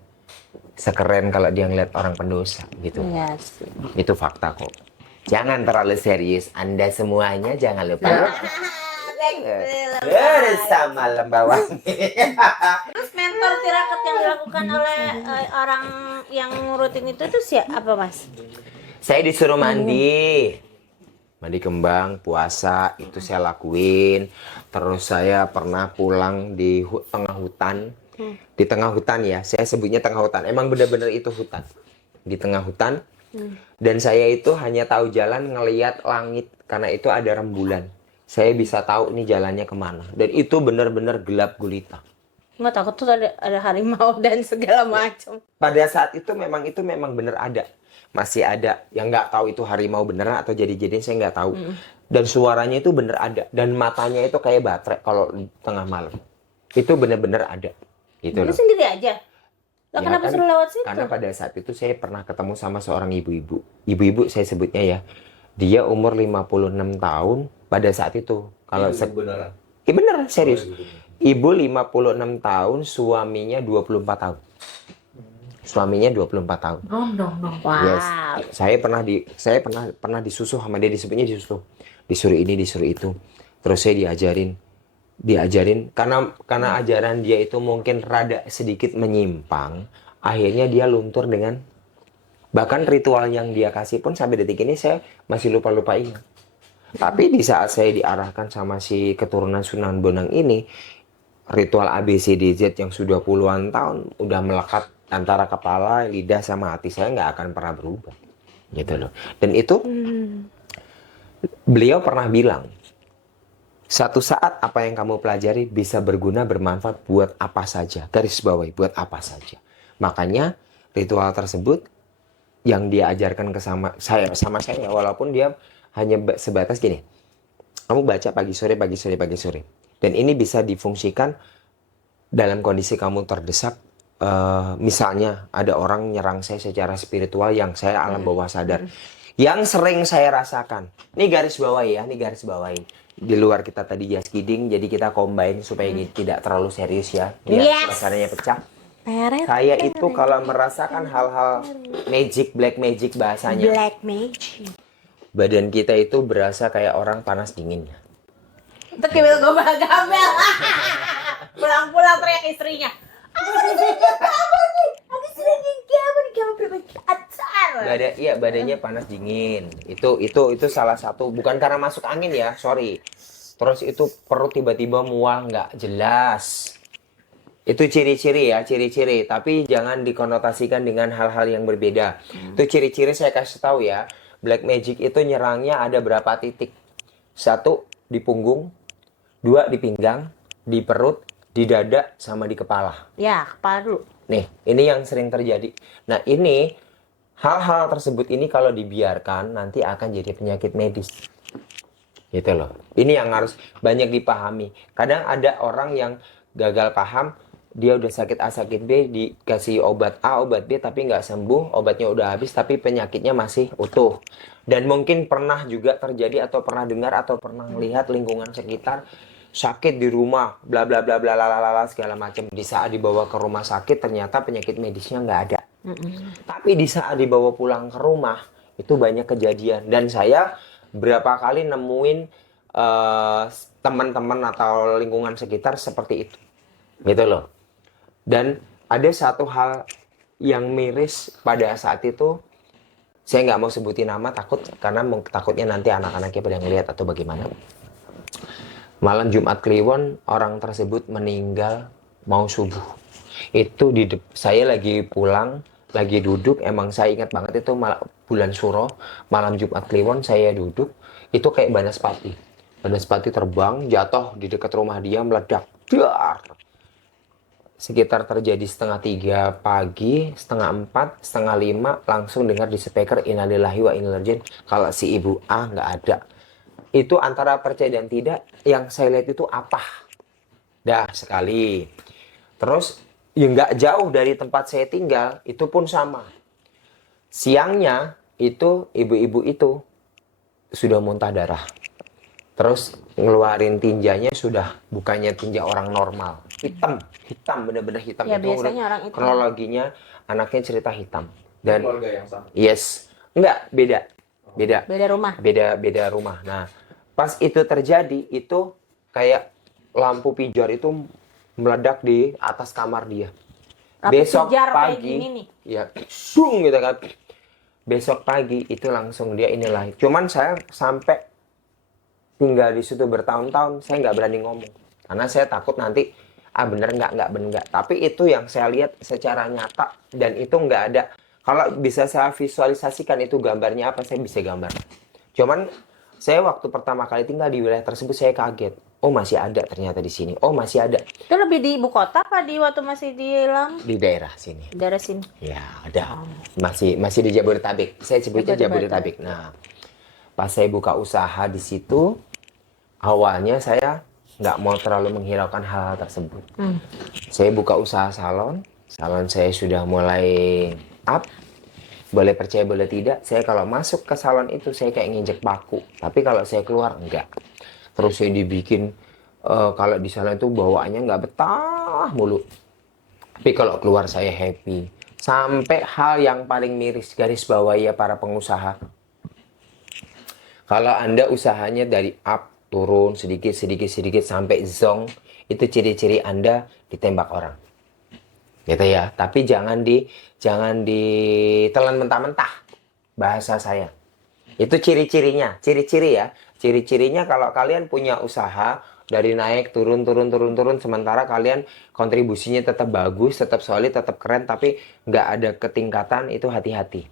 sekeren kalau dia ngeliat orang pendosa gitu. Iya sih. Itu fakta kok. Jangan terlalu serius. Anda semuanya jangan lupa. Bersama Lembawangi. Terus mentor tirakat yang dilakukan oleh orang yang ngurutin itu tuh siapa Mas? Saya disuruh mandi. Mandi kembang, puasa, itu saya lakuin. Terus saya pernah pulang di tengah hutan. Di tengah hutan ya, saya sebutnya tengah hutan. Emang benar-benar itu hutan. Di tengah hutan. Dan saya itu hanya tahu jalan ngelihat langit. Karena itu ada rembulan. Saya bisa tahu nih jalannya kemana. Dan itu benar-benar gelap gulita. Nggak takut tuh ada harimau dan segala macam. Pada saat itu memang benar ada. Masih ada yang nggak tahu itu harimau beneran atau jadi-jadian, saya nggak tahu. Dan suaranya itu bener ada. Dan matanya itu kayak baterai kalau tengah malam. Itu bener-bener ada. Gitu Lu loh. sendiri aja? Lah Ya kenapa kan, suruh lewat situ? karena pada saat itu saya pernah ketemu sama seorang ibu-ibu. Ibu-ibu saya sebutnya ya. Dia umur 56 tahun pada saat itu. Kalau beneran. bener, serius. Ibu 56 tahun, suaminya 24 tahun. Suaminya 24 tahun. Rondong dong. Wow. Yes. Saya pernah disusuh sama dia, disebutnya disusuh. Disuruh ini, disuruh itu. Terus saya diajarin karena ajaran dia itu mungkin rada sedikit menyimpang. Akhirnya dia luntur dengan bahkan ritual yang dia kasih pun sampai detik ini saya masih lupa-lupa ingat. Tapi di saat saya diarahkan sama si keturunan Sunan Bonang ini, ritual ABCDZ yang sudah puluhan tahun udah melekat antara kepala, lidah, sama hati saya, nggak akan pernah berubah. Gitu loh. Dan itu beliau pernah bilang, satu saat apa yang kamu pelajari bisa berguna, bermanfaat buat apa saja. Garis bawahi, buat apa saja. Makanya ritual tersebut yang dia ajarkan ke sama saya, walaupun dia hanya sebatas gini. Kamu baca pagi sore. Dan ini bisa difungsikan dalam kondisi kamu terdesak. Misalnya ada orang nyerang saya secara spiritual yang saya alam bawah sadar. Yang sering saya rasakan. Ini garis bawahi ya, Di luar kita tadi just kidding, jadi kita combine supaya tidak terlalu serius ya. Biar suasananya pecah. Saya itu kalau merasakan hal-hal magic, black magic bahasanya. Black magic. Badan kita itu berasa kayak orang panas dingin. Itu kibel gobel-gabel. Pulang-pulang teriak istrinya. Badannya panas dingin. Itu salah satu, bukan karena masuk angin ya, sorry. Terus itu perut tiba-tiba mual nggak jelas. Itu ciri-ciri ya, ciri-ciri. Tapi jangan dikonotasikan dengan hal-hal yang berbeda. Itu ciri-ciri saya kasih tahu ya. Black magic itu nyerangnya ada berapa titik? 1 di punggung, 2 di pinggang, di perut, di dada, sama di kepala. Ya, kepala dulu. Nih, ini yang sering terjadi. Nah, ini hal-hal tersebut ini kalau dibiarkan nanti akan jadi penyakit medis. Gitu loh. Ini yang harus banyak dipahami. Kadang ada orang yang gagal paham, dia udah sakit A, sakit B, dikasih obat A, obat B, tapi nggak sembuh, obatnya udah habis, tapi penyakitnya masih utuh. Dan mungkin pernah juga terjadi atau pernah dengar atau pernah melihat lingkungan sekitar sakit di rumah, bla bla bla bla segala macam. Di saat dibawa ke rumah sakit ternyata penyakit medisnya nggak ada. Tapi di saat dibawa pulang ke rumah, itu banyak kejadian. Dan saya berapa kali nemuin teman-teman atau lingkungan sekitar seperti itu. Gitu loh. Dan ada satu hal yang miris pada saat itu, saya nggak mau sebutin nama karena takutnya nanti anak-anaknya pada ngelihat atau bagaimana. Malam Jumat Kliwon, orang tersebut meninggal mau subuh. Itu saya lagi pulang, lagi duduk, emang saya ingat banget itu bulan Suro, malam Jumat Kliwon saya duduk, itu kayak banaspati. Banaspati terbang, jatuh di dekat rumah dia, meledak. Dar! Sekitar terjadi 2:30 pagi, 3:30, 4:30, langsung dengar di speaker innalillahi wa inna ilaihi raji'un. Kalau si ibu A nggak ada. Itu antara percaya dan tidak, yang saya lihat itu apa? Dah sekali. Terus ya nggak jauh dari tempat saya tinggal, itu pun sama. Siangnya itu ibu-ibu itu sudah muntah darah. Terus ngeluarin tinjanya sudah bukannya tinja orang normal. Hitam, bener-bener hitam. Ya, itu biasanya orang hitam. kronologinya anaknya cerita hitam. Dan keluarga yang sama. yes, enggak, beda. Beda rumah. Beda rumah. Nah, pas itu terjadi, itu kayak lampu pijar itu meledak di atas kamar dia. Lampu Besok pijar kayak pagi, gini nih. ya, bung gitu kan. Besok pagi itu langsung dia inilah. Cuman saya sampai tinggal di situ bertahun-tahun, saya nggak berani ngomong. Karena saya takut nanti, bener nggak. Tapi itu yang saya lihat secara nyata, dan itu nggak ada. Kalau bisa saya visualisasikan itu gambarnya apa, saya bisa gambar. Cuman saya waktu pertama kali tinggal di wilayah tersebut, saya kaget. Oh, masih ada ternyata di sini. Oh, masih ada. Itu lebih di ibu kota apa di waktu masih di Di daerah sini. daerah sini? Ya, ada. Masih di Jabodetabek. Saya sebutnya Jabodetabek. Nah, pas saya buka usaha di situ, awalnya saya nggak mau terlalu menghiraukan hal-hal tersebut. Saya buka usaha salon saya sudah mulai up. Boleh percaya boleh tidak, saya kalau masuk ke salon itu saya kayak nginjek paku. Tapi kalau saya keluar enggak. Terus saya dibikin kalau di salon itu bawaannya nggak betah mulu. Tapi kalau keluar saya happy. Sampai hal yang paling miris, garis bawah ya para pengusaha. Kalau Anda usahanya dari up turun sedikit sampai zong, itu ciri-ciri Anda ditembak orang. Gitu ya. Tapi jangan ditelan mentah-mentah. Bahasa saya. Itu ciri-cirinya. Ciri-cirinya kalau kalian punya usaha dari naik turun sementara kalian kontribusinya tetap bagus, tetap solid, tetap keren, tapi nggak ada ketingkatan, itu hati-hati.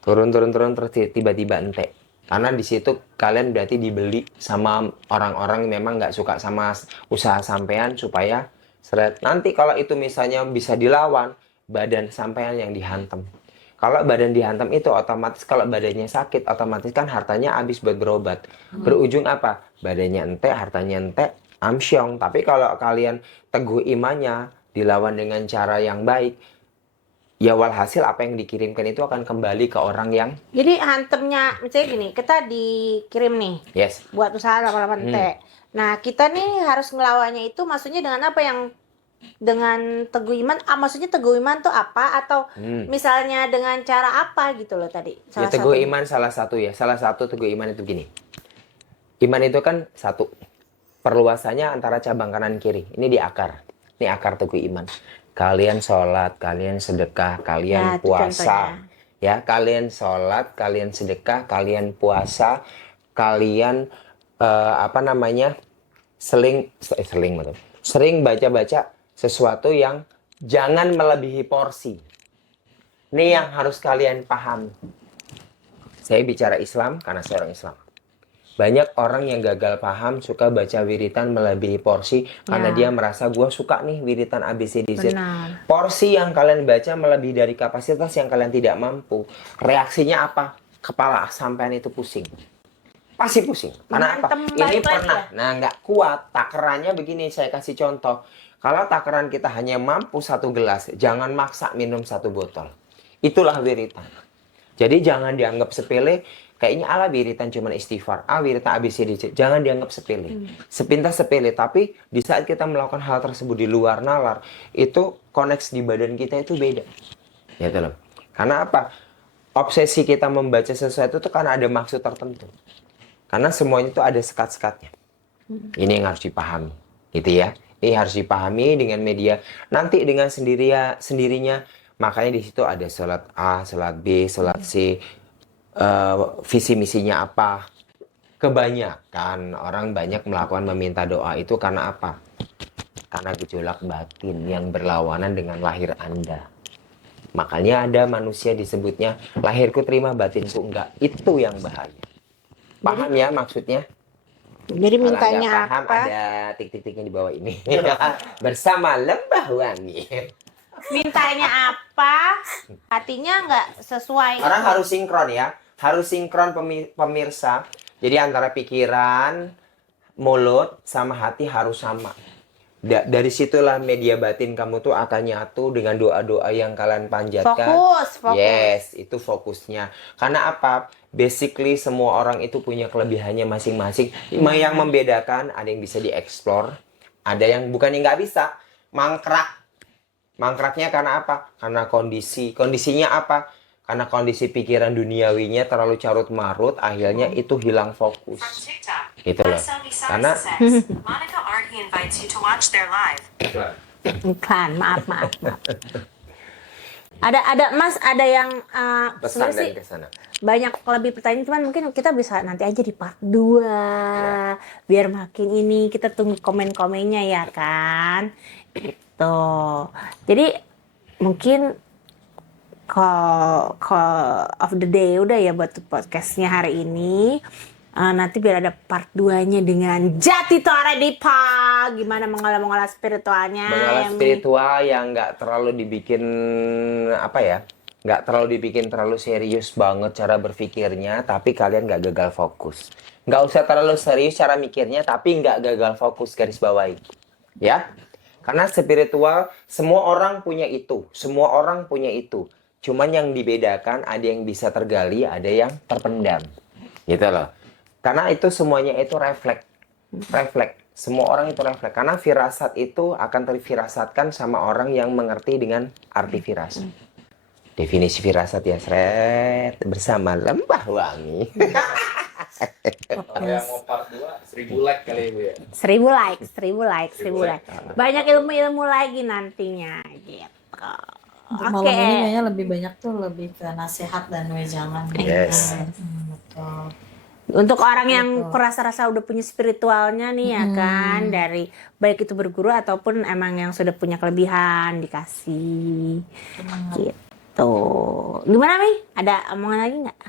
Turun terus tiba-tiba entek. Karena di situ kalian berarti dibeli sama orang-orang yang memang nggak suka sama usaha sampean supaya seret. Nanti kalau itu misalnya bisa dilawan, badan sampean yang dihantam. Kalau badan dihantam itu otomatis kalau badannya sakit, otomatis kan hartanya habis buat berobat. Berujung apa? Badannya entek, hartanya entek, amsyong. Tapi kalau kalian teguh imannya, dilawan dengan cara yang baik, ya walhasil apa yang dikirimkan itu akan kembali ke orang yang... Jadi hantemnya, misalnya gini, kita dikirim nih Yes. buat usaha lama-lama ente. Nah, kita nih harus ngelawannya itu maksudnya dengan apa yang dengan teguh iman? Maksudnya teguh iman tuh apa? Atau misalnya dengan cara apa gitu loh tadi? Ya, teguh iman salah satu ya. Salah satu teguh iman itu gini. Iman itu kan satu. Perluasannya antara cabang kanan kiri. Ini di akar. Ini akar teguh iman. Kalian sholat, kalian sedekah, kalian puasa. Ya, kalian sholat, kalian sedekah, kalian puasa, kalian sering baca-baca sesuatu yang jangan melebihi porsi. Ini yang harus kalian paham. Saya bicara Islam karena saya orang Islam. Banyak orang yang gagal paham suka baca wiritan melebihi porsi karena dia merasa gue suka nih wiritan ABCDZ. Porsi yang kalian baca melebihi dari kapasitas yang kalian tidak mampu. Reaksinya apa? Kepala sampean itu pusing. Pasti pusing. Karena apa? Ini pernah. Nah, nggak kuat. Takarannya begini, saya kasih contoh. Kalau takaran kita hanya mampu 1 gelas, jangan maksa minum 1 botol. Itulah wiritan. Jadi jangan dianggap sepele. Kayaknya ala wiritan cuma istighfar. Wiritan ABCD. Jangan dianggap sepele. Sepintas sepele. Tapi di saat kita melakukan hal tersebut di luar nalar, itu koneksi di badan kita itu beda. Gitu loh. Karena apa? Obsesi kita membaca sesuatu itu karena ada maksud tertentu. Karena semuanya itu ada sekat-sekatnya. Ini yang harus dipahami, gitu ya. Ini harus dipahami dengan media. Nanti dengan sendirinya, makanya di situ ada salat A, salat B, salat C, visi misinya apa. Kebanyakan orang banyak melakukan meminta doa itu karena apa? Karena gejolak batin yang berlawanan dengan lahir Anda. Makanya ada manusia disebutnya lahirku terima batinku enggak. Itu yang bahaya. Paham ya maksudnya? Jadi Kalau mintanya nggak paham, apa? ada tik-tiknya di bawah ini. Bersama Lembah Wangi. Mintanya apa? Hatinya nggak sesuai. Orang harus sinkron ya. Harus sinkron pemirsa. Jadi antara pikiran, mulut, sama hati harus sama. Dari situlah media batin kamu tuh akan nyatu dengan doa-doa yang kalian panjatkan. Fokus. Yes, itu fokusnya. Karena apa? Basically semua orang itu punya kelebihannya masing-masing. Yang membedakan ada yang bisa dieksplor, ada yang bukan yang nggak bisa, mangkrak. Mangkraknya karena apa? Karena kondisi. Kondisinya apa? Karena kondisi pikiran duniawinya terlalu carut marut, akhirnya itu hilang fokus. Gitu loh. Karena Monica Art he invites you to watch their live. Iklan, maaf. Ada Mas, ada yang pesan sebenarnya sih dan kesana. banyak lebih pertanyaan, cuman mungkin kita bisa nanti aja di part 2 biar makin ini kita tunggu komen-komennya ya kan gitu. Jadi mungkin call of the day udah ya buat podcastnya hari ini. Nanti biar ada part 2-nya dengan Jati Tora Dipa, gimana mengolah spiritualnya. Mengolah spiritual yang nggak terlalu dibikin apa ya, nggak terlalu dibikin terlalu serius banget cara berpikirnya, tapi kalian nggak gagal fokus. Nggak usah terlalu serius cara mikirnya, tapi nggak gagal fokus, garis bawahi. Ya, karena spiritual semua orang punya itu, semua orang punya itu. Cuman yang dibedakan ada yang bisa tergali, ada yang terpendam, gitu loh. Karena itu semuanya itu refleks. Semua orang itu refleks. Karena firasat itu akan terfirasatkan sama orang yang mengerti dengan arti firasat. Definisi firasat ya, Sret. Bersama Lembah Wangi. Kalau yang mau part 2, 1000 like kali Ibu ya. 1000 like. Banyak ilmu-ilmu lagi nantinya gitu. Untuk malam ini kayaknya lebih banyak tuh lebih ke nasihat dan wejangan. Yes. Betul. Untuk orang yang rasa-rasa udah punya spiritualnya nih ya kan, dari baik itu berguru ataupun emang yang sudah punya kelebihan dikasih gitu. Gimana Mi? Ada omongan lagi nggak?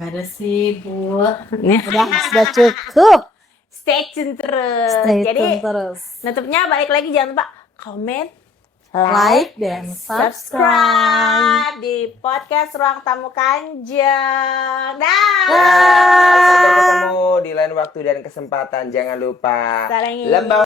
Gak ada sih Bu. Udah Sudah cukup. Stay tune terus. Stay Jadi tune terus. nutupnya balik lagi, jangan lupa komen, Like dan subscribe. subscribe di podcast Ruang Tamu Kanjeng. Sampai ketemu di lain waktu dan kesempatan. Jangan lupa Sarangi. Lembah